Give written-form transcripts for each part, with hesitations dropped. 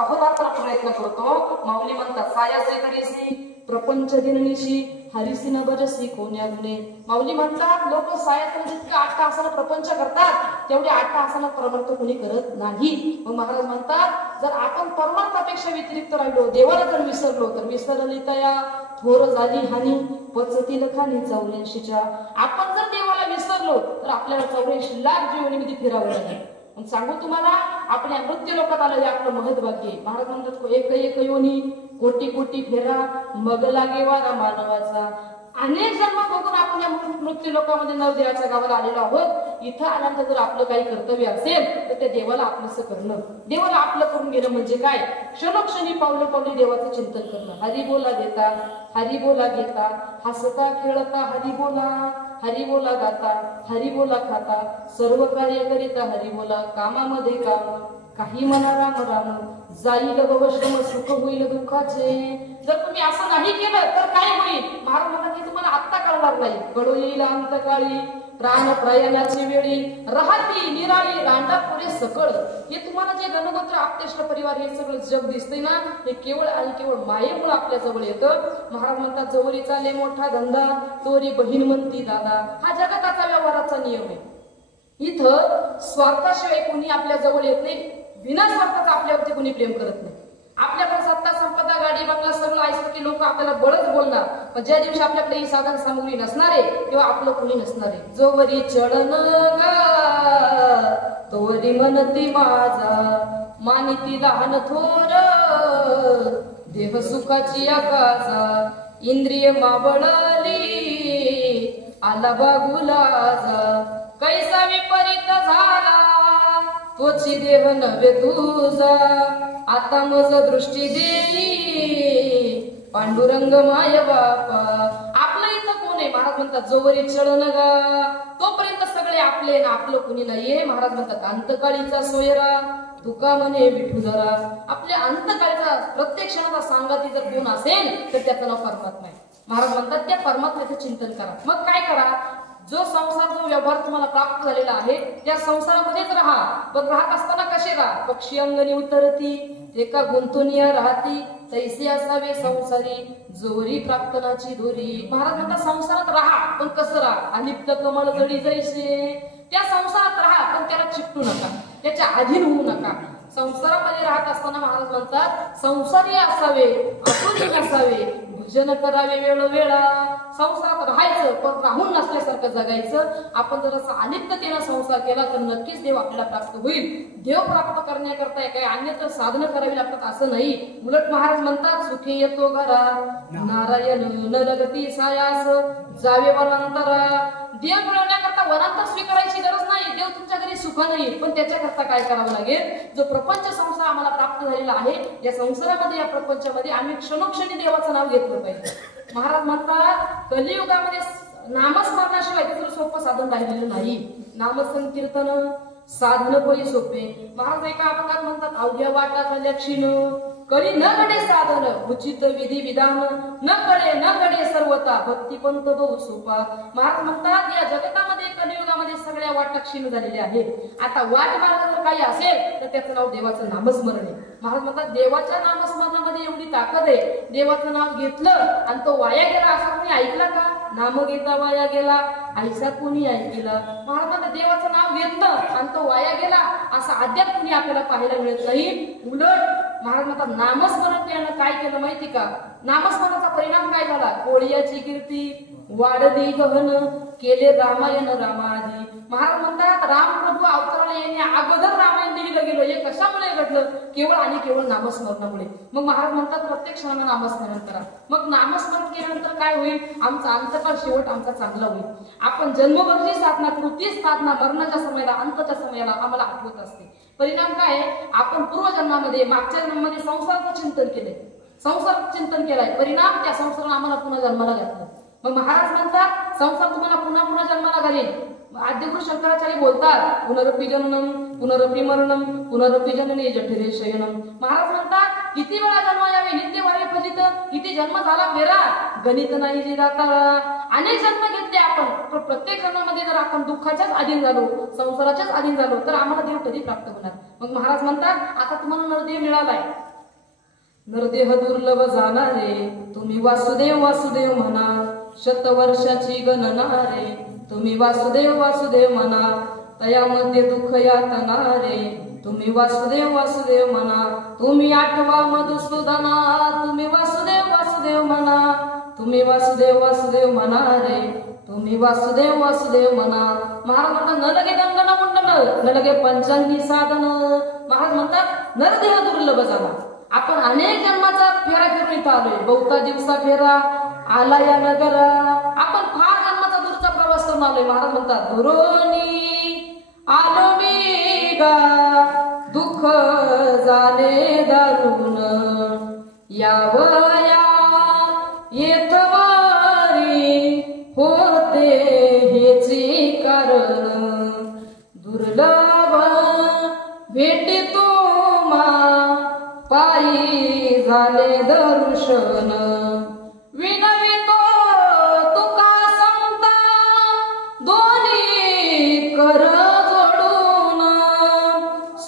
अहोरात्र प्रयत्न करतो. माऊली म्हणतात सायासे करीसी प्रपंच दिननिशी हरिसी न बजसी कोण्या गुणे. माऊली म्हणतात लोक सायातून जितकं 8 तासानं प्रपंच करतात तेवढे 8 तासानं परमार्थ कोणी करत नाही. मग महाराज म्हणतात जर आपण परमार्थापेक्षा व्यतिरिक्त राहिलो, देवाला जर विसरलो तर विसरली तया थोर झाली हानी पचतील खाणी 84च्या. आपण जर देवाला विसरलो तर आपल्याला 84 लाख जीवनीमध्ये फिरावं लागेल. मग सांगू तुम्हाला आपल्या मृत्यू लोकात आलं हे आपलं महत्वाक्य आहे. महाराज म्हणतात एक एक योनी कोटी कोटी फेरा मग लागे वारा मानवाचा. अनेक जन्म बघून आपण या मृत्यू लोकांमध्ये नवदेवाच्या गावाला आलेलो आहोत. इथं आल्यानंतर जर आपलं काही कर्तव्य असेल तर त्या देवाला आपलंसं करणं, देवाला आपलं करून घेणं म्हणजे काय, क्षणोक्षणी पावलं पावली देवाचं चिंतन करणं. हरी बोला देता हरी बोला घेता हसता खेळता हरी बोला, हरी बोला गाता हरी बोला खाता सर्व कार्य करिता हरी बोला. कामामध्ये काम काही म्हणा राम राम जाईल भवश्रम सुख होईल दुःखाचे. जर तुम्ही असं नाही केलं तर काय होईल. महाराज म्हणतात की तुम्हाला आत्ता कळणार नाही. गडो येईल अंतकाळी प्राण प्रयाणाची वेळी राहती निराळी रांडा पुरे सकळ. हे तुम्हाला जे गणगोत्र आप्तेष्ट परिवार हे सगळं जग दिसतंय ना, हे केवळ आणि केवळ मायेमुळे आपल्या जवळ येतं. महाराज म्हणतात जवळी चाले मोठा धंदा तोरी बहीण म्हणती दादा. हा जगताचा व्यवहाराचा नियम आहे. इथं स्वार्थाशिवाय कोणी आपल्या जवळ येत नाही. बिना स्वार्थाचा आपल्यावरती कोणी प्रेम करत नाही. आपल्याकडे सत्ता संपदा गाडी बंगला सगळं ऐकलं की लोक आपल्याला बळच बोलणार. पण ज्या दिवशी आपल्याकडे ही साधन सामुग्री नसणार आहे तेव्हा आपलं कोणी नसणार आहे. जोवरी चढन गा तोवरी मनती माझा मानिती लहान थोर देह सुखाची आकाजा इंद्रिय मावळली आला बागुलाजा कैसा विपरीत झाला तोची देह नव्हे तुझा आता मज दृष्टी देई पांडुरंग माय बापा. आपलं इथं कोण आहे. महाराज म्हणतात जोवरी चढन गा तोपर्यंत सगळे आपले ना आपलं कोणी नाहीये. महाराज म्हणतात अंतकाळीचा सोयरा तुका म्हणे विठू जरा. आपल्या अंतकाळीचा प्रत्येक क्षणाचा सांगाती जर कोण असेल तर त्याचं नाव परमात्मा आहे. महाराज म्हणतात त्या परमात्म्याचं चिंतन करा. मग काय करा, जो संसार जो व्यवहार तुम्हाला प्राप्त झालेला आहे त्या संसारामध्येच राहा. पण राहत असताना कसे राहा. पक्षी अंगणी उतरती एका गुंतुनिया राहती तैसे असावे संसारी जोरी प्राप्तनाची दोरी. महाराज म्हणतात संसारात राहा पण कसं राहा. अलिप्त कमळ जडी जैसे त्या संसारात राहा पण त्याला चिकटू नका, त्याच्या अधीन होऊ नका. संसारामध्ये राहत असताना महाराज म्हणतात संसारी असावे आतुरी नसावे भजन करावे वेळोवेळा. संसारात राहायचं पण राहून नसल्यासारखं जगायचं. आपण जर असं अलिप्ततेनं संसार केला तर नक्कीच देव आपल्याला प्राप्त होईल. देव प्राप्त करण्याकरता काही अन्यत्र साधनं करावी लागतात असं नाही. उलट महाराज म्हणतात सुखी येतो घरा नारायण न लगती सायास जावे वनांतरा. देव मिळवण्याकरता वनांतर स्वीकारायची गरज नाही. देव तुमच्या घरी सुख नाही पण त्याच्याकरता काय करावं लागेल. जो प्रपंच संसार आम्हाला प्राप्त झालेला आहे या संसारामध्ये या प्रपंचामध्ये आम्ही क्षणोक्षणी देवाचं नाव घेतलं पाहिजे. महाराज म्हणतात कलियुगामध्ये नामस्मरणाशिवाय दुसरं सोपं साधन राहिलेलं नाही. नामसंकीर्तन साधन होई सोपे. महाराज एका अभंगात म्हणतात अवघ्या वाटा लक्षीण कळी न घडे साधन उचित विधी विधान न कळे सर्वता भक्तिपंत बहु सोपा. महाराज म्हणतात या जगतामध्ये कलियुगामध्ये सगळ्या वाटा क्षीण झालेल्या आहेत. आता वाट मार्ग जर काही असेल तर त्याचं नाव देवाचं नामस्मरण आहे. महाराज म्हणतात देवाच्या नामस्मरणामध्ये एवढी ताकद आहे. देवाचं नाव घेतलं आणि तो वाया गेला असं कोणी ऐकला का. नाम घेता वाया गेला ऐसा कोणी ऐकला. महाराज म्हणतात देवाचं नाव घेतलं आणि तो वाया गेला असं अद्याप कोणी आपल्याला पाहायला मिळत नाही. उलट महाराज म्हणतात नामस्मरण केल्यानं काय केलं माहिती का. नामस्मरणाचा परिणाम काय झाला. कोळियाची कीर्ती वाढली गहन केले रामायण रामादी. महाराज म्हणतात रामप्रभू अवतराला येण्या अगोदर रामायण लिहिलं गेलं. हे कशामुळे घडलं. केवळ आणि केवळ नामस्मरणामुळे. मग महाराज म्हणतात प्रत्येक क्षणाला नामस्मरण करा. मग नामस्मरण केल्यानंतर काय होईल. आमचा अंतकाळ शेवट आमचा चांगला होईल. आपण जन्मभरची साधना कृतीच साधना मरणाच्या समयाला अंतच्या समयाला आम्हाला आठवत असते. परिणाम काय आपण पूर्वजन्मामध्ये मागच्या जन्मामध्ये संसाराचं चिंतन केलंय, संसार चिंतन केलाय. परिणाम त्या संसारानं आम्हाला पुन्हा जन्माला घातलं. मग महाराज म्हणतात संसार तुम्हाला पुन्हा पुन्हा जन्माला घालेल. आद्यगुरु शंकराचार्य बोलतात पुनरपि जननम पुनरपि मरणम पुनरपि जननी जठरे शयनम. महाराज म्हणतात किती वेळा जन्म यावे नित्य व्हावे फजित किती जन्म झाला मेरा गणित नाही जी दाता. अनेक जन्म घेतले आपण. प्रत्येक जन्मामध्ये जर आपण दुःखाच्याच अधीन झालो संसाराच्याच अधीन झालो तर आम्हाला देव कधी प्राप्त होणार. मग महाराज म्हणतात आता तुम्हाला नरदेव मिळालाय नरदेह दुर्लभ जाणारे तुम्ही वासुदेव वासुदेव म्हणा, शतवर्षाची गणना रे तुम्ही वासुदेव वासुदेव म्हणा, तयामध्ये दुःख यातना रे तुम्ही वासुदेव वासुदेव म्हणा, तुम्ही आठवा मधुसूदना तुम्ही वासुदेव वासुदेव म्हणा, तुम्ही वासुदेव वासुदेव म्हणा रे तुम्ही वासुदेव वासुदेव म्हणा. महाराज म्हणतात न लगे दंगन मुंडन न लगे पंचांगी साधन. महाराज म्हणतात नरदेह दुर्लभ झाला. आपण अनेक जन्माचा फेरा फिरून इथं आलोय. बहुता दिवसा फेरा आला या नगरा. आपण फार जन्माचा दूरचा प्रवास करून आलोय. महाराज म्हणतात धोरोनी आलो मी गा दुःख झाले दारुण, यावया येथवारी होते हेची कारण, दुर्लभ भेटी तुम्हा पायी झाले दर्शन, विनवितो तुका संता दोन्ही कर जोडून,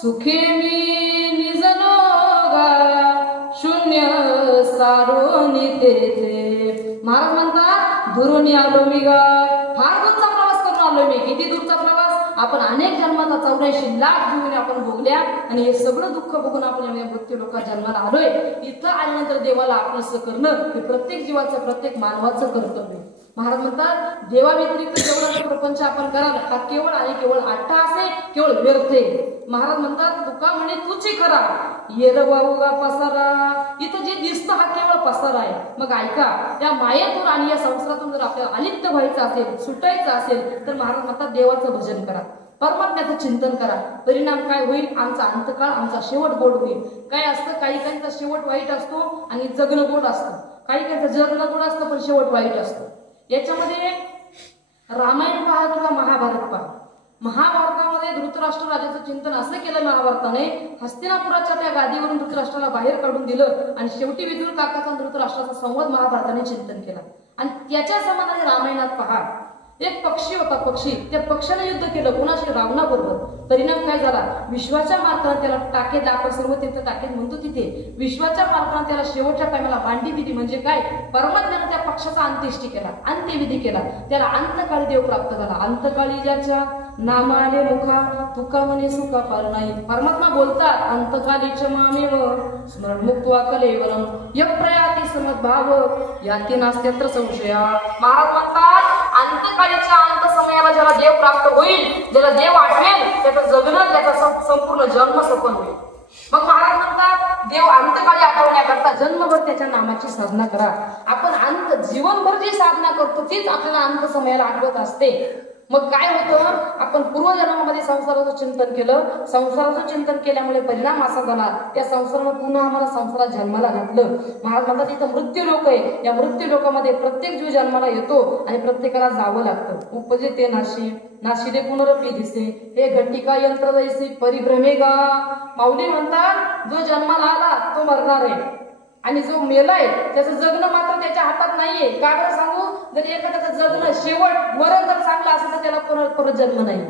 सुखी मी निजलोगा शून्य सारोनी तेथे. महाराज म्हणतात दुरुनी आलो मी गा, फार दूरचा प्रवास करून आलोय मी. किती दूरचा प्रवास? आपण अनेक जन्माचा 84 लाख जीवन आपण भोगल्या आणि हे सगळं दुःख बघून आपण या मृत्यू लोकात जन्माला आलोय. इथं आल्यानंतर देवाला आपलंसं करणं हे प्रत्येक जीवाचं प्रत्येक मानवाचं कर्तव्य. महाराज म्हणतात देवा व्यतिरिक्त जेवढा प्रपंच आपण कराल हा केवळ आणि केवळ अट्टहास आहे, केवळ व्यर्थ आहे. महाराज म्हणतात तुका म्हणे तुची खरा येर वाहुगा पसारा. इथं जे दिसतं हा केवळ पसारा आहे. मग ऐका, त्या मायेतून आणि या संसारातून जर आपल्याला अलिप्त व्हायचं असेल, सुटायचं असेल तर महाराज म्हणतात देवाचं भजन करा, परमात्म्याचं चिंतन करा. परिणाम काय होईल? आमचा अंतकाळ, आमचा शेवट गोड होईल. काय असतं, काही काहींचा शेवट वाईट असतो आणि जगणं गोड असतं. काही काहींचं जगणं गोड असतं पण शेवट वाईट असतं. याच्यामध्ये रामायण पहा किंवा महाभारत पहा. महाभारतामध्ये धृतराष्ट्र राजाचं चिंतन असं केलं महाभारताने, हस्तिनापुराच्या त्या गादीवरून धृतराष्ट्राला बाहेर काढून दिलं आणि शेवटी विदुर काकाचा धृतराष्ट्राचा संवाद महाभारताने चिंतन केला. आणि त्याच्या समाधाने रामायणात पहा एक पक्षी होता. पक्षी, त्या पक्षाने युद्ध केलं कुणाशी? रावणाबरोबर. परिणाम काय झाला? विश्वाच्या मार्गाने त्याला टाकेत, आपण सर्व तीर्थ टाकेत म्हणतो तिथे, विश्वाच्या मार्गाने त्याला शेवटच्या टायमाला मांडी दिली. म्हणजे काय? परमात्म्याने त्या पक्षाचा अंत्येष्टी केला, अंत्यविधी केला. त्याला अंतकाळी देव प्राप्त झाला. अंतकाळी ज्याच्या नामाले मुखा तुका म्हणे सुखा पार नाही. परमात्मा बोलतात अंतकालीच मामेव स्मरण मुक्त्वा कलेवरम यप्रयाती समद्भाव याती नास्त्यत्र संशया. महाराज म्हणतात अंतकाळीच्या अंत समयाला ज्याला देव प्राप्त होईल, ज्याला देव आठवेल, त्याचं जगणं, त्याचा संपूर्ण जन्म सफल होईल. मग महाराज म्हणतात देव अंतकाळी आठवण्याकरता जन्मभर त्याच्या नामाची साधना करा. आपण जीवनभर जी साधना करतो तीच आपल्याला अंत समयाला आठवत असते. मग काय होतं? आपण पूर्वजन्मामध्ये संसाराचं चिंतन केलं. संसाराचं चिंतन केल्यामुळे परिणाम असा झाला, त्या संसारानं पुन्हा आम्हाला संसारात जन्माला घातलं. महाराज म्हणतात इथं मृत्यू लोक आहे. या मृत्यू लोकांमध्ये प्रत्येक जीव जन्माला येतो आणि प्रत्येकाला जावं लागतं. उपजे ते नाशी नाशिदे पुनरपी दिसे हे घटिका यंत्र दैसी परिभ्रमेगा. माऊली म्हणतात जो जन्माला आला तो मरणार आहे आणि जो मेलाय त्याचं जगणं मात्र त्याच्या हातात नाहीये. का बरं सांगू? जर एखाद्याचं जगणं शेवट मरण जर चांगलं असेल तर त्याला परत जन्म नाही.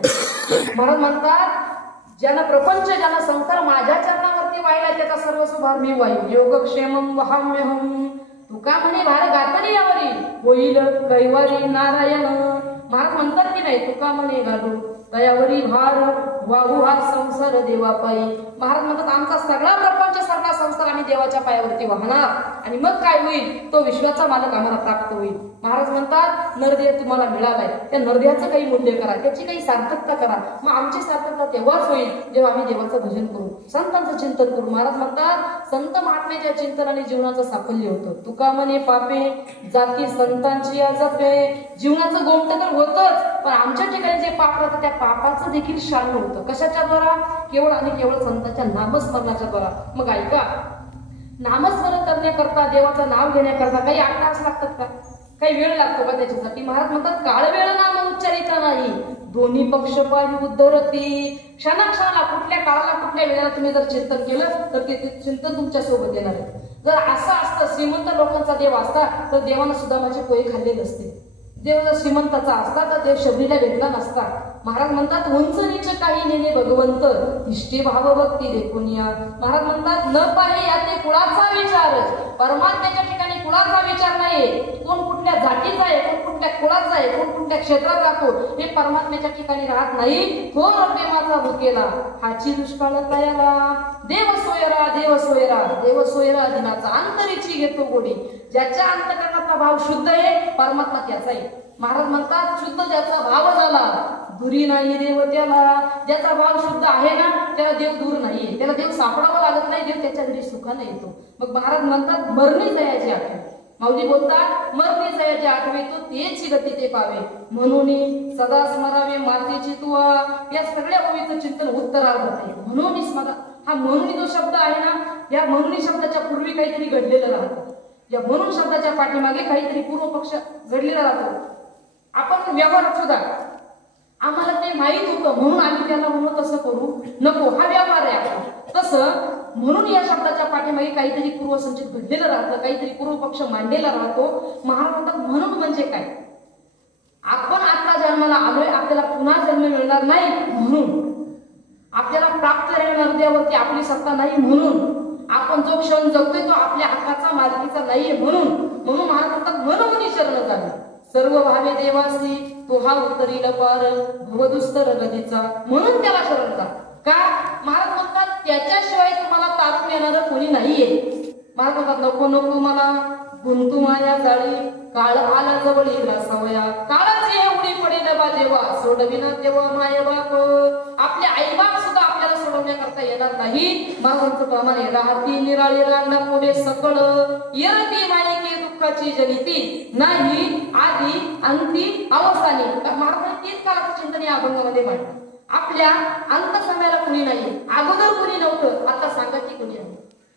महाराज म्हणतात ज्यांना प्रपंच, ज्यांना संसार माझ्या चरणावरती वाहिला त्याचा सर्व सुभार मी वायू योगक्षेमम वहाम्यहम. तुका म्हणे भार गातली यावरी होईल कैवारी नारायण. महाराज म्हणतात की नाही तुका म्हणे घालू तयावरी भार वाहू हा संसार देवापायी. महाराज म्हणतात आमचा सगळा प्रपंच, सगळा संसार आम्ही देवाच्या पायावरती वाहणार आणि मग काय होईल? तो विश्वाचा मालक आम्हाला प्राप्त होईल. महाराज म्हणतात नरदेह तुम्हाला मिळालाय, त्या नरदेहाचं काही मूल्य करा, त्याची काही सार्थकता करा. मग आमची सार्थकता तेव्हाच होईल जेव्हा आम्ही देवाचं भजन करू, संतांचं चिंतन करू. महाराज म्हणतात संत महात्म्याच्या चिंतनाने जीवनाचं साफल्य होतं. तुका म्हणे पापे जाती संतांची जपे. जीवनाचं गोमट तर होतच, पण आमच्या ठिकाणी जे पाप होतं त्या पापाचं देखील शान होतं. कशाच्या द्वारा? केवळ आणि केवळ संतांच्या नामस्मरणाच्या द्वारा. मग ऐका, नामस्मरण करण्याकरता, देवाचं नाव घेण्याकरता काही 8 तास लागतात का? काही वेळ लागतो का त्याच्यासाठी? महाराज म्हणतात काळ वेळ नाम उच्चारिता नाही दोन्ही पक्ष पायी उद्धरती. क्षणाक्षणाला, कुठल्या काळाला, कुठल्या वेळेला तुम्ही जर चिंतन केलं तर ते चिंतन तुमच्या सोबत येणार आहे. जर असं असतं श्रीमंत लोकांचा देव असता तर देवानं सुद्धा माझे पोहे खाल्ले नसते. देव जर श्रीमंताचा असता तर देव शबरीला भेटला नसता. महाराज म्हणतात उंच नीच काही नेणे भगवंत इष्टे भाव भक्ती देखुनिया. महाराज म्हणतात न पाहे याते कुळाचा विचार. परमात्म्याच्या ठिकाणी कुळाचा विचार नाही. कोण कुठल्या जातीचा आहे, कोण कुठल्या कुळाचा आहे, कोण कुठल्या क्षेत्रात राहतो हे परमात्म्याच्या ठिकाणी राहत नाही. थोर प्रेमाचा भुकेला हाची दुष्काळ तयाला. देव सोयरा देव सोयरा देव सोयरा दिनाचा अंतरीची घेतो गोडी. ज्याच्या अंतकरणाचा भाव शुद्ध आहे परमात्मा त्याचा आहे. महाराज म्हणतात शुद्ध ज्याचा भाव झाला दुरी नाही देव त्याला. ज्याचा भाव शुद्ध आहे ना त्याला देव दूर नाहीये, त्याला देव सापडावा लागत नाही, देव त्याच्या घरी सुखाने येतो. मग महाराज म्हणतात मरणी जयाची आठवे. माऊली बोलतात मरणी जयाची आठवे तो तेची गती ते पावे. म्हणून सदा स्मरावे मातेची तुआ. या सगळ्या ओवीचं चिंतन उत्तरार्ध आहे. म्हणून स्मरा हा म्हणून जो शब्द आहे ना या म्हणून शब्दाच्या पूर्वी काहीतरी घडलेलं राहतं. या म्हणून शब्दाच्या पाठीमागे काहीतरी पूर्व पक्ष घडलेला राहतो. आपण व्यवहारात सुद्धा आम्हाला ते माहीत होतं म्हणून आम्ही त्याला म्हणून तसं करू नको हा व्यवहार आहे आपला. तसं म्हणून या शब्दाच्या पाठीमागे काहीतरी पूर्वसंचित घडलेलं राहतं, काहीतरी पूर्व पक्ष मांडलेला राहतो. महाराज म्हणतात म्हणून म्हणजे काय, आपण आता जन्माला आलोय आपल्याला पुन्हा जन्म मिळणार नाही म्हणून, आपल्याला प्राप्त राहणार हृदयावरती आपली सत्ता नाही म्हणून, आपण जो क्षण जगतोय तो आपल्या हक्काचा मालकीचा नाहीये म्हणून. म्हणून महाराज म्हणतात म्हणून शरण झाले सर्व भावे देवासी तो हा उत्तरील पार भवदुस्तर गतीचा. म्हणून त्याला शरण जा. का महाराज म्हणतात त्याच्याशिवाय तुम्हाला तारून येणारं कोणी नाहीये. महाराज म्हणतात नको नको मला गुंतू माया जाळी काळ आला जवळी रसावया. काळाची एवढी पडेल बा जेव्हा सोडविना तेव्हा माय बाप. आपले आई बाप सुद्धा आपल्याला सोडवण्याकरता येणार नाही. महाराजांचं प्रमाणे राहती निराळी रांगणा पुढे सकळ येरती मायिके दुःखाची जनिती नाही आधी अंती अवसानी. महाराजांनी 3 काळाचं चिंतन या अभंगामध्ये मांडलं. आपल्या अंत सांगायला कुणी नाही, अगोदर कुणी नव्हतं, आता सांगा की कुणी आहे.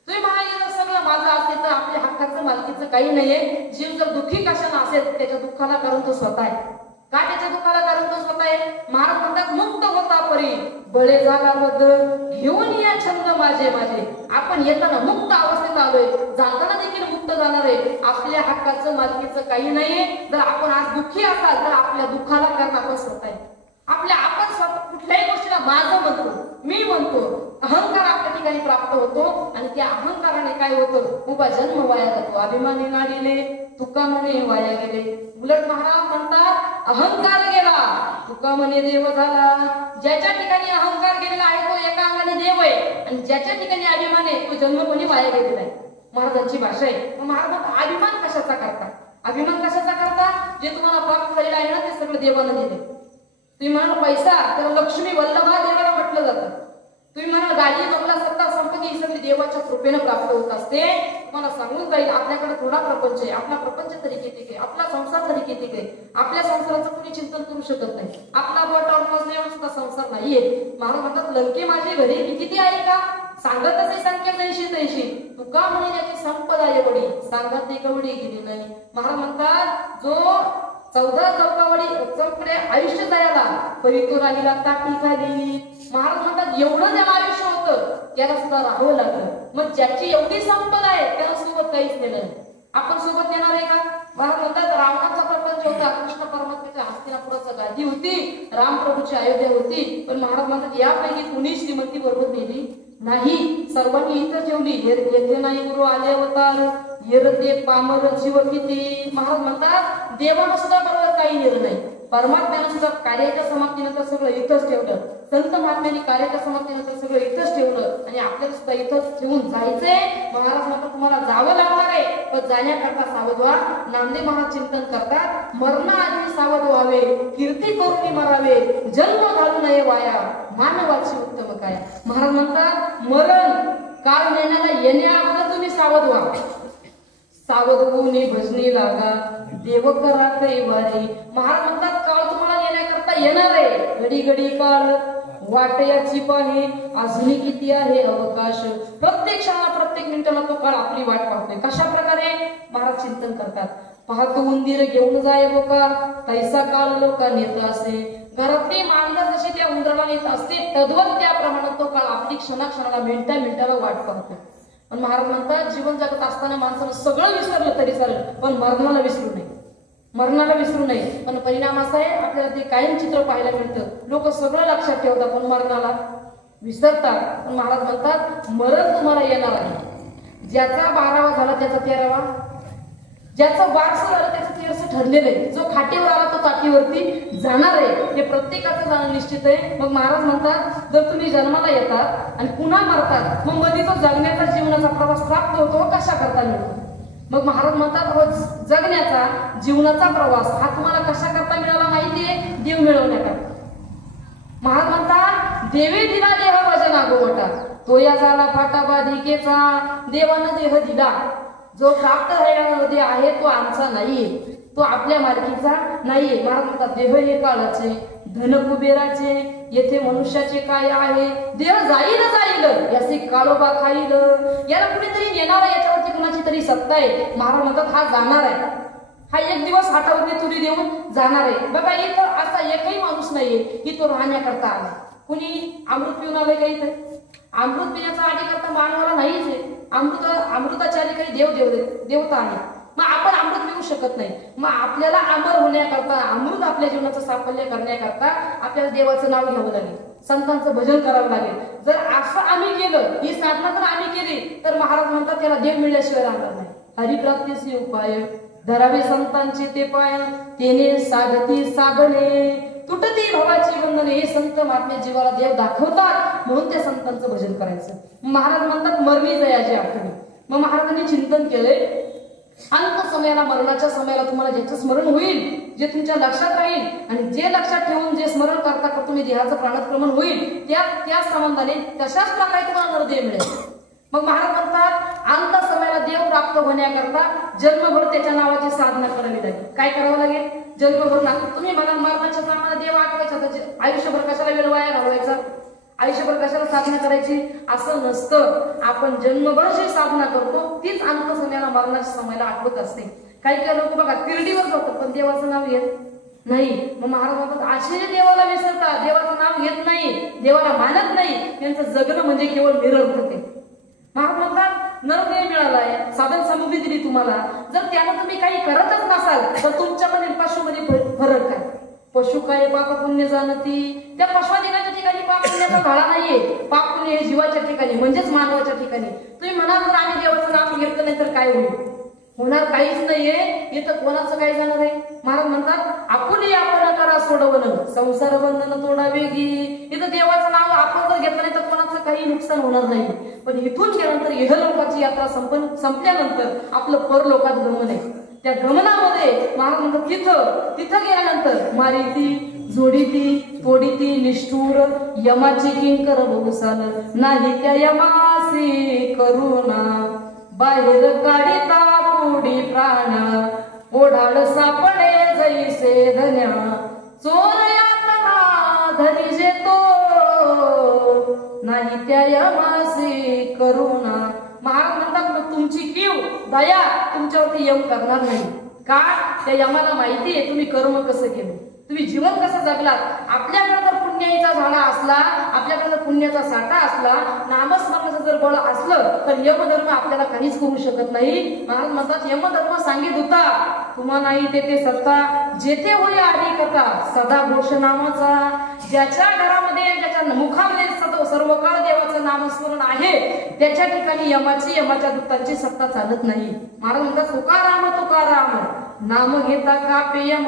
तुम्ही म्हणाले सगळं माझं असेल तर आपल्या हक्काचं मालकीचं काही नाहीये. जीव जर दुःखी कशानं असेल त्याच्या दुःखाला कारण तो स्वतः आहे. का त्याच्या दुःखाला कारण तो स्वतः आहे. महाराज म्हणतात मुक्त होता परी बळे झाला बद्ध घेऊन या छंद माझे माझे. आपण येताना मुक्त अवस्थेत आलोय, जाताना देखील मुक्त जाणार आहे. आपल्या हक्काचं मालकीचं काही नाहीये. जर आपण आज दुःखी असाल तर आपल्या दुःखाला कारण आपण स्वतः आहे. आपण स्वतः कुठल्याही गोष्टीला माझं म्हणतो, मी म्हणतो, अहंकार आपल्या ठिकाणी प्राप्त होतो आणि त्या अहंकाराने काय होतं उभा जन्म वाया जातो. अभिमानी नाडीले तुका म्हणे वाया गेले. उलट महाराज म्हणतात अहंकार गेला तुका म्हणे देव झाला. ज्याच्या ठिकाणी अहंकार गेलेला आहे तो एका अंगाने देव आहे आणि ज्याच्या ठिकाणी अभिमान आहे तो जन्म कोणी वाया गेलेला आहे. महाराजांची भाषा आहे. महाराज म्हणतात अभिमान कशाचा करता, अभिमान कशाचा करता, जे तुम्हाला प्राप्त झालेलं आहे ना ते सगळं देवानं दिले. तुम्ही म्हणाल पैसा तर लक्ष्मी वल्लभा देवाला म्हटलं जातं. तुम्ही म्हणाल गाडी बंगला सत्ता संपत्ती ही सगळी देवाच्या कृपेनं प्राप्त होत असते. तुम्हाला सांगून जाईल आपल्याकडे थोडा प्रपंच आहे, आपला प्रपंच तरी किती आहे, आपला संसार तरी किती आहे. आपल्या संसाराचं कोणी चिंतन करू शकत नाही. आपला बोटावर मोजण्यावर सुद्धा संसार नाहीये. महाराज म्हणतात लंके माझी घरी किती आहे का सांगत असे संख्या 83 तुका म्हणे त्याची संपदा एवढी सांगत ती कवडी गेली नाही. महाराज म्हणतात जो 14 चौकडे आयुष्य जायला परी तो राहिला काठी खाली. महाराज म्हणतात एवढं ज्याला आयुष्य होतं त्याला सुद्धा राहावं लागलं. मग ज्याची एवढी संपदा आहे त्याला सोबत काहीच नेलं नाही. आपण सोबत येणार आहे का. महाराज म्हणतात रावणाचा प्रपंच होता, कृष्ण परमात्म्याच्या हस्तिनापुराची गादी होती, रामप्रभूची अयोध्या होती. पण महाराज म्हणतात यापैकी कुणी श्रीमंती बरोबर नेली नाही. सर्वांनी इथं ठेवली. येथे नाही गुरु आले अवतार येरते पामर जीव किती. महाराज म्हणतात देवानं सुद्धा बरोबर काही नेलं नाही. परमात्म्यानं सुद्धा कार्याच्या समाप्तीनंतर सगळं इथंच ठेवलं. संत महात्म्यांनी कार्याच्या समाप्तीनंतर सगळं इथंच ठेवलं आणि आपल्याला सुद्धा इथंच ठेवून जायचंय. महाराज म्हणतात तुम्हाला जावं लागणार आहे पण जाण्याकरता सावध व्हा. नामदेव महाराज चिंतन करतात मरणाआधी सावध व्हावे कीर्ती करून मरावे जन्म घालू नये वाया मानवाची उत्तम काय. महाराज म्हणतात मरण काळ येण्याला येण्याअगोदर तुम्ही सावध व्हा. सावध होऊन भजनी लागा देव करा कैवारी. महाराज म्हणतात काळ तुम्हाला येण्याकरता येणार आहे. घडी घडी काळ वाटयाची पाहे अजूनही किती आहे अवकाश. प्रत्येक क्षणाला प्रत्येक मिनिटाला तो काळ आपली वाट पाहतोय. कशा प्रकारे महाराज चिंतन करतात. पाहतो उंदीर घेऊन जाय बोकार तैसा काळ लोका नेत असे. घरातली मांजर जशी त्या उंदराला नेत असते तद्वत त्याप्रमाणे तो काळ आपली क्षणाक्षणाला मिनिटाला वाट पाहतो. पण महाराज म्हणतात जीवन जगत असताना माणसानं सगळं विसरलं तरी चालेल पण मरणाला विसरू नये. मरणाला विसरू नये, पण परिणाम असा आहे आपल्याला ते कायम चित्र पाहायला मिळतं. लोक सगळं लक्षात ठेवतात पण मरणाला विसरतात. पण महाराज म्हणतात मरण तुम्हाला येणार आहे. ज्याचा 12वा झाला त्याचा 13वा, ज्याचं 12स झालं त्याचं 13स ठरलेलं आहे. जो खाटीवर आला तो ताटीवरती जाणार आहे, हे प्रत्येकाचं जाणं निश्चित आहे. मग महाराज म्हणतात जर तुम्ही जन्माला येतात आणि पुन्हा मरतात, मग मध्ये जो जगण्याचा जीवनाचा प्रवास प्राप्त होतो कशा करता मिळतो. मग महाराज म्हणतात हो जगण्याचा जीवनाचा प्रवास हा तुम्हाला कशा करता मिळाला माहितीये, देव मिळवण्याकरता. महाराज म्हणतात देवे दिला देह भजना गोवटा, तो या झाला फाटा बाधिकेचा, देवानं देह दिला. जो प्राप्त झालेला आहे तो आमचा नाहीये, तो आपल्या मालकीचा नाहीये. महाराज म्हणतात देह हे काळाचे, धन कुबेराचे, येथे मनुष्याचे काय आहे. देह जाईल जाईल याचे काळोबा खाईल, याला कुणीतरी नेणार आहे, याच्यावरती कुणाची तरी सत्ता आहे. महाराज म्हणतात हा जाणार आहे, हा एक दिवस हातावरती तुरी देऊन जाणार आहे. बघा इथं असा एकही माणूस नाहीये की तो राहण्याकरता आला. कुणी अमृत पिऊन आलंय का इथं? अमृत पिण्याचा आधी करता मानवाला नाहीच आहे. अमृताच्या आधी काही देवता आहे. मग आपण अमृत पिऊ शकत नाही. मग आपल्याला अमर होण्याकरता, अमृत आपल्या जीवनाचं साफल्य करण्याकरता आपल्याला देवाचं नाव घ्यावं लागेल, संतांचं भजन करावं लागेल. जर असं आम्ही केलं, ही साधना जर आम्ही केली तर महाराज म्हणतात त्याला देव मिळल्याशिवाय राहणार नाही. हरिप्राप्तीचे उपाय धरावे संतांचे ते पाय, तेने साधती साधने तुटती भवाची बंधने. हे संत महात्मे जीवाला देव दाखवतात, म्हणून त्या संतांचं भजन करायचं. महाराज म्हणतात मरणी जयाची आठवणी. मग महाराजांनी चिंतन केलंय अंत समयाला, मरणाच्या समयाला तुम्हाला ज्याचं स्मरण होईल, जे तुमच्या लक्षात राहील आणि जे लक्षात ठेवून जे स्मरण करता करता तुम्ही देहाचं प्राणक्रमण होईल, त्या संबंधाने तशाच प्रकारे तुम्हाला नरदेह मिळेल. मग महाराज म्हणतात अंत समयाला देव प्राप्त होण्याकरता जन्मभर त्याच्या नावाची साधना करावी लागेल. काय करावं लागेल? जन्मभर लागतो. तुम्ही मला मरणाच्या प्रमाणे देव आठवायचा, आयुष्यभर कशाला वेळ वाया घालवायचा, आयुष्यभर कशाला साधना करायची असं नसतं. आपण जन्मभर जी साधना करतो तीच अंत समयाला, मरणाच्या समयाला आठवत असते. काही काही लोक बघा तिरडीवर जातात पण देवाचं नाव घेत नाही. मग महाराज म्हणतात असे देवाला विसरतात, देवाचं नाव घेत नाही, देवाला मानत नाही, त्यांचं जगणं म्हणजे केवळ निरर्थक आहे. महाराज म्हणतात नरदेह मिळालाय, साधन समृद्धी दिली तुम्हाला, जर त्यानं तुम्ही काही करतच नसाल तर तुमच्यामध्ये पशुमध्ये फरक आहे. पशु काय पाप पुण्य जाणती, त्या पशुधिकाच्या ठिकाणी पाप पुण्याचा भाळा नाहीये. पाप पुण्य हे जीवाच्या ठिकाणी म्हणजेच मानवाच्या ठिकाणी. तुम्ही म्हणाल जर आम्ही देवाचं नाव घेतलं नाही तर काय होईल? होणार काहीच नाहीये. इथं कोणाचं काय जाणार आहे? महाराज म्हणतात आपुली आपण करा सोडवणं, संसार बंधन तोडा वेगी. इथं देवाचं नाव आपण जर घेतलं नाही तर कोणाचं काही नुकसान होणार नाही. पण इथून गेल्यानंतर इहलोकाची यात्रा संपल्यानंतर आपलं परलोकात गमन आहे. त्या गमनामध्ये महाराज म्हणतात तिथं गेल्यानंतर मारिती, जोडीती, तोडीती, निष्ठूर यमाची किंकर बहुसाल, नाही त्या यमासी करुणा, बाहेर काढिता पुढी प्राण, ओढाळ सापडे जैसे धन्या, चोर यातना धरी जेतो, नाही त्या यमासी करुणा. महाराज म्हणतात मग तुमची कीव दया तुमच्यावरती यम करणार नाही. का? त्या यमाला माहिती आहे तुम्ही कर्म कसं केलं, तुम्ही जीवन कसं जगलात. आपल्याकडे जर पुण्याचा झाडा असला, आपल्याकडे जर पुण्याचा साठा असला, नामस्मरणाचं जर बळ असलं तर यमधर्म आपल्याला काहीच करू शकत नाही. महाराज म्हणतात यमधर्म सांगित होता तुम्हा नाही तेथे सत्ता, जेथे होई आधी कथा सदा घोष नामाचा. ज्याच्या घरामध्ये, ज्याच्या मुखामध्ये सर्व काळ देवाचं नामस्मरण आहे त्याच्या ठिकाणी यमाच्या दूतांची सत्ता चालत नाही. महाराज म्हणतात तुकाराम तुकाराम नाम घेता कापे यम.